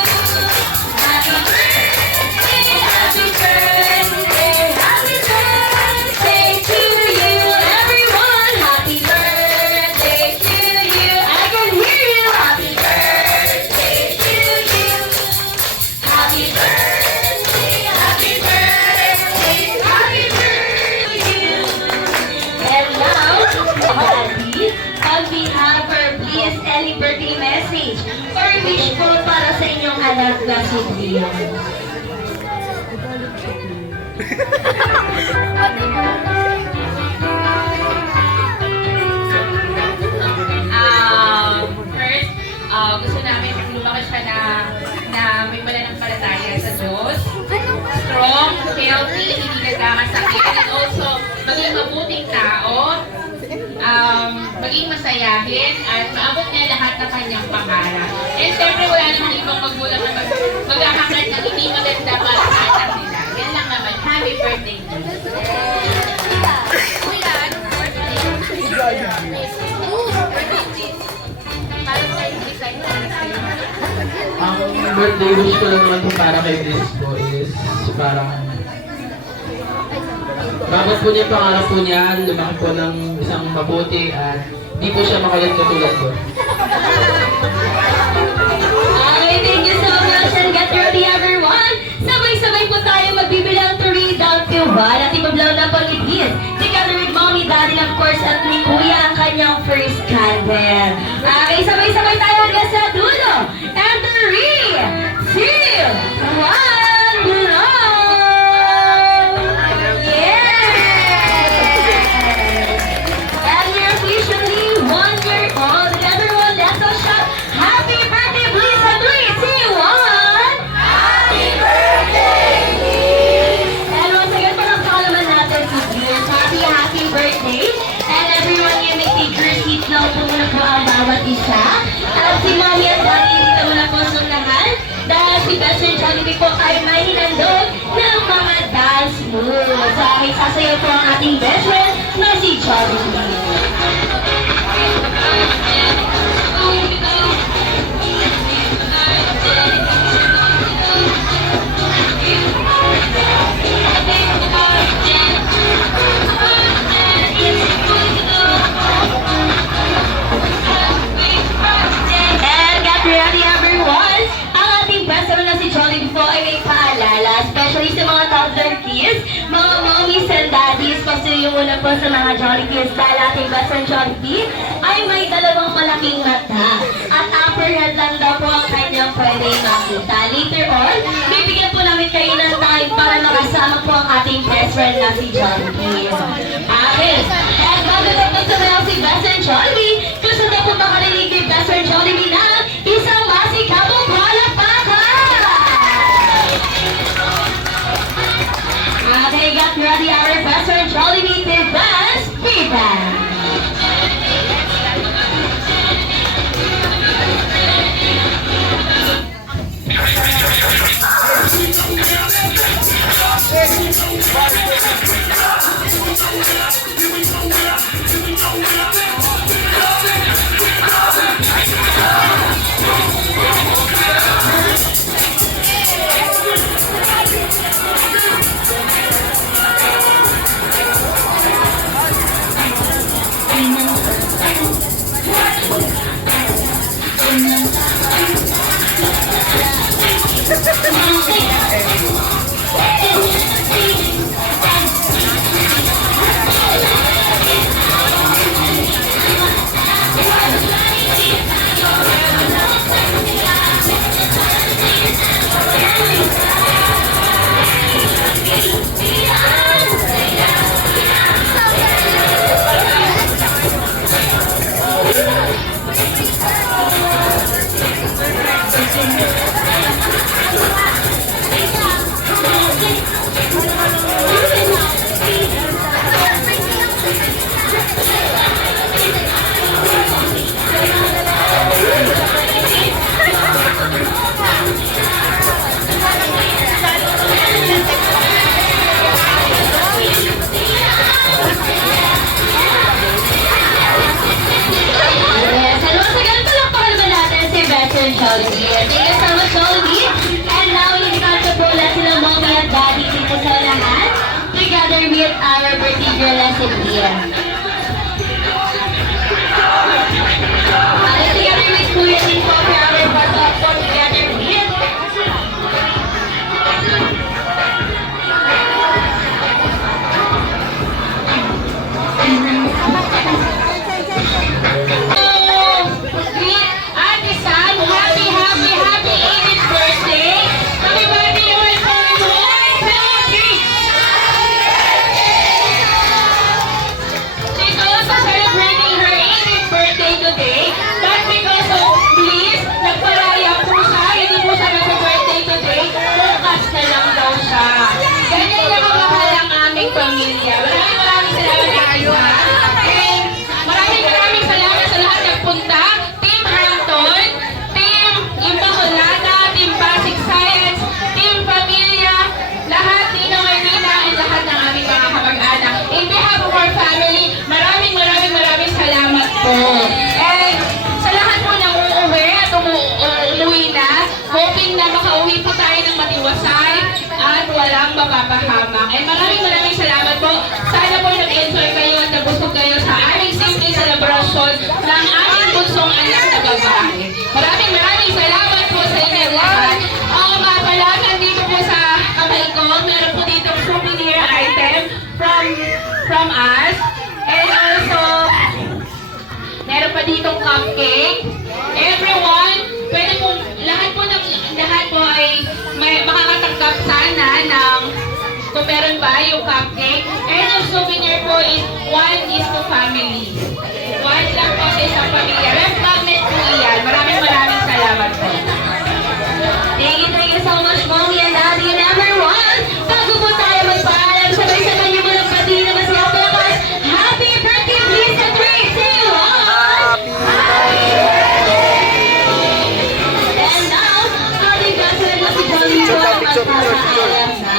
Happy birthday, happy birthday, happy birthday to you. Everyone, happy birthday to you. I can hear you. Happy birthday to you. Happy birthday, happy birthday, happy birthday to you. And now, Daddy, on behalf of Bliss, any birthday message or wish po para sa inyong anak na si Brian. First, gusto namin lumaki siya na may pananampalataya sa Diyos. Strong, healthy, hindi nagkakasakit. And also, maging mabuting tao, maging masayahin, at maabot niya lahat ng kanyang pangarap. And syempre, wala naman ibang magulang na magkakakat ng hindi maganda para sa anak nila. Yan lang naman. Happy birthday. Kuya, anong birthday? birthday wish ko lang naman po para kay Bliss po is parang bakit po niya yung pangarap po niya, lumaki po ng isang mabuti at di po siya makalit katulad ko. Okay, thank you so much and get ready everyone! Sabay-sabay po tayo magbibilang 3 down to 1 at ipablaw na po ni Bliss. Together with Mommy, Daddy, and of course at ni Kuya ang kanyang first candle. Okay, sabay-sabay tayo hanggang sa dulo. And 3, 2, 1, blow! And you're officially 1 year old. And everyone, let's all shout, Happy birthday, Bliss! At 3, 2, 1! Happy birthday, Bliss! And once again, parang naman natin si Bliss. Happy birthday! And everyone, you may take your seat lang po muna po ang bawat isa. At si Mommy at Daddy, dito muna po sa unahan. Dahil si Best Friend Jollibee po ay may hinandog ng mga dance moves. So, aking sasayaw po ang ating best friend na si Jollibee. And get ready everyone! Ang ating best friend na si Jollibee po ay may paalala, especially sa mga toddler kids, mga mommies and daddies, kasi yung una po sa mga Jolly Kids dahil ating best friend Jollibee ay may dalawang malaking mata at upper head lang daw po ang kanyang pwede makita. Later on, bibigyan po namin kayo ng time para makasama po ang ating best friend na si Jollibee. Okay, at bago na po sa si best friend Jollibee, gusto na po makarinig kay best friend Jollibee na isang masikabong palakpakan! Okay, get ready our best friend Jollibee to dance feedback. Yes, and once again, palakpakan naman natin si Best Friend Jollibee. Thank you so much, Jollibee. And now, inikat na po ulit sila Mommy at Daddy dito sa lahat. Together with our birthday girl na si Bia. And together with Kuya din po for our photo po together with Ate Sam, happy 80th birthday! Happy birthday naman po! 1, 2, 3! Because of celebrating her 80th birthday today, but because of Bliss, nagparaya po siya, hindi po siya nag-birthday today, bukas na lang daw siya. Ganyan lang ang mahal ang aming pamilya. Maraming salamat kayo. lamang. And maraming salamat po. Sana po nag-enjoy kayo at nabusog kayo sa aming simple celebration ng aming bunsong anak na babae. Maraming salamat po sa inyo lahat. Oo nga pala, nandito po sa kamay ko, meron po dito souvenir item from us. And also, meron pa ditong cupcake. Everyone, pwede po, lahat po ay makakatanggap sana ng kung meron ba yung cupcake. And yung souvenir po is 1 is to family. 1 lang po sa isang pamilya. Ref magnet po iyan. Maraming salamat po. Thank you so much, Mommy and Daddy and everyone. Bago po tayo magpaalam, sabay-sabay niyo mo ng pati na masaya po ako. Happy birthday, please, at 3, 2, 1. And now, ating president na si Johnny po ang magpapaalam na.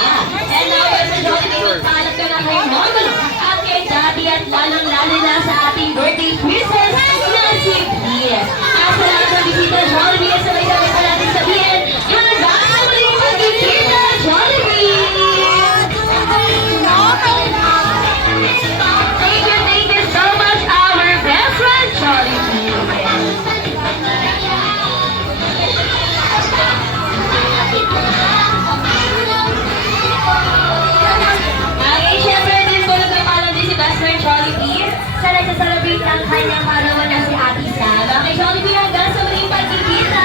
And now, President Johnny, magpapaalam ka na kay Mama at kay Daddy at lalong-lalo na sa ating birthday princess na si Bia. At sa lahat ng bisita, Jollibee, sabay-sabay pa natin sabihin, hanggang muling magkikita, Jollibee! Thank you so much, our best friend, Jollibee! Okay, syempre din po nagpapalam din si best friend Jollibee sa nagsasalabrate ng kanyang karawan na si Ate Sam. Okay, Jollibee, hanggang sa muling pagkikita!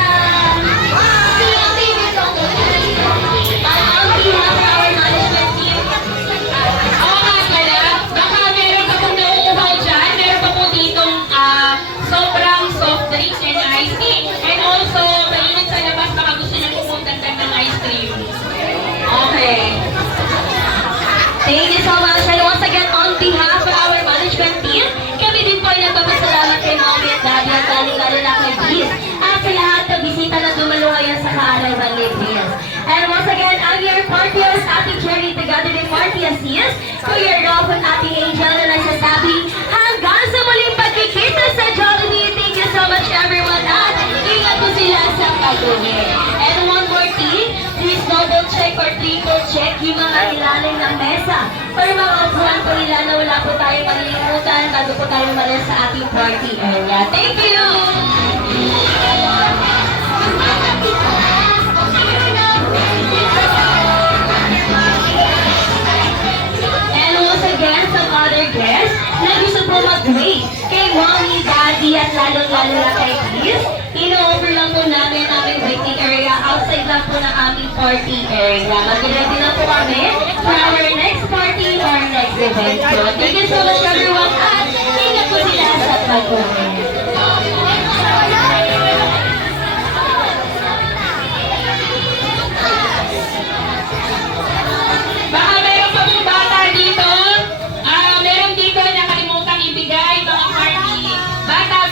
On behalf of our management team, Oo nga pala, baka meron ka pong nauuhaw dyan. Meron pa po ditong sobrang soft drinks and iced tea. And also, mainit sa labas, baka gusto niyo pumunta ng ice cream. okay. Thank you so much. And once again, on behalf of our management team, kami din po ay nagpapasalamat kay Mommy at Daddy at lalo na kay Biz at sa lahat ng bisita na dumalo ngayon sa kaarawan ni Biz. And once again, I'm your party host, Ate Cherry, the gathering party assist, Kuya Rolf at Ate Angel na nagsasabi, hanggang sa muling pagkikita sa Jollibee. Thank you so much, everyone. At ingat po sila sa pag-uwi. And one more thing, please double check or triple check yung mga ilalim ng mesa para mga upuan po nila na wala po tayo malilimutan bago po tayo malas sa ating party area. Thank you! And once again, some other guests na gusto po mag-wait kay Mommy, Daddy at lalong-lalo na kay Chris, ino-offer lang po namin ang aming waiting area outside lang po ng aming party area. Mag-ready na po kami for our next party or our next event. So, thank you so much everyone at ingat po sila sa pag-uwi. Baka meron pa pong bata dito. Meron dito na kalimutang ibigay mga party. Bata.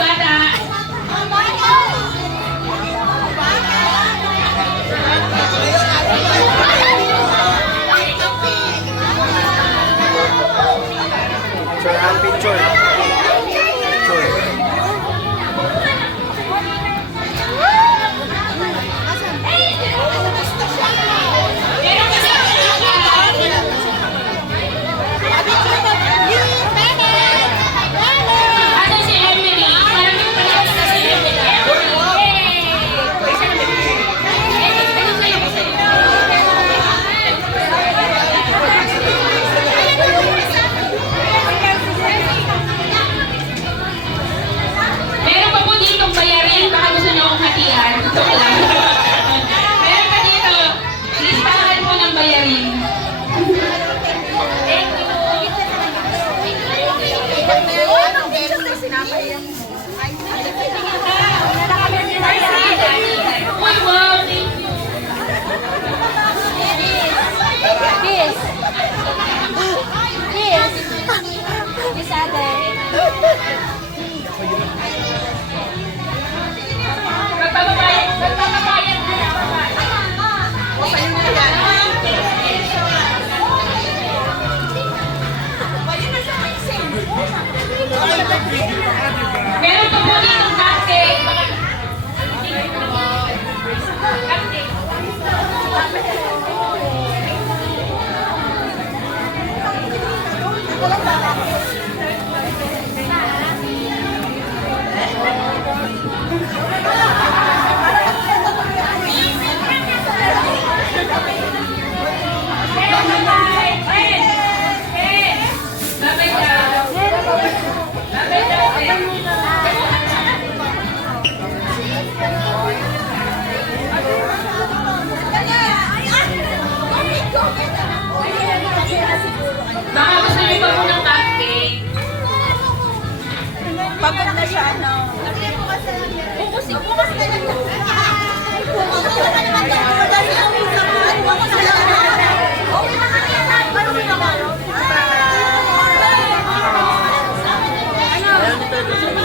Picture. Meron kasi ano si Emily? Parang yung pala sa si Emily. Meron pa po ditong bayarin. Baka gusto niyo akong hatian. Joke lang. Meron pa dito. Listahan po ng bayarin. Thank you. Uy, wow, thank you. Yes, ate. Magpapabayad na. Meron pa po dito cupcake. Cupcake. Baka gusto niyo pa po ng cupcake. Pagod na siya, ano? Bukas na lang. Bukas na lang. Ano?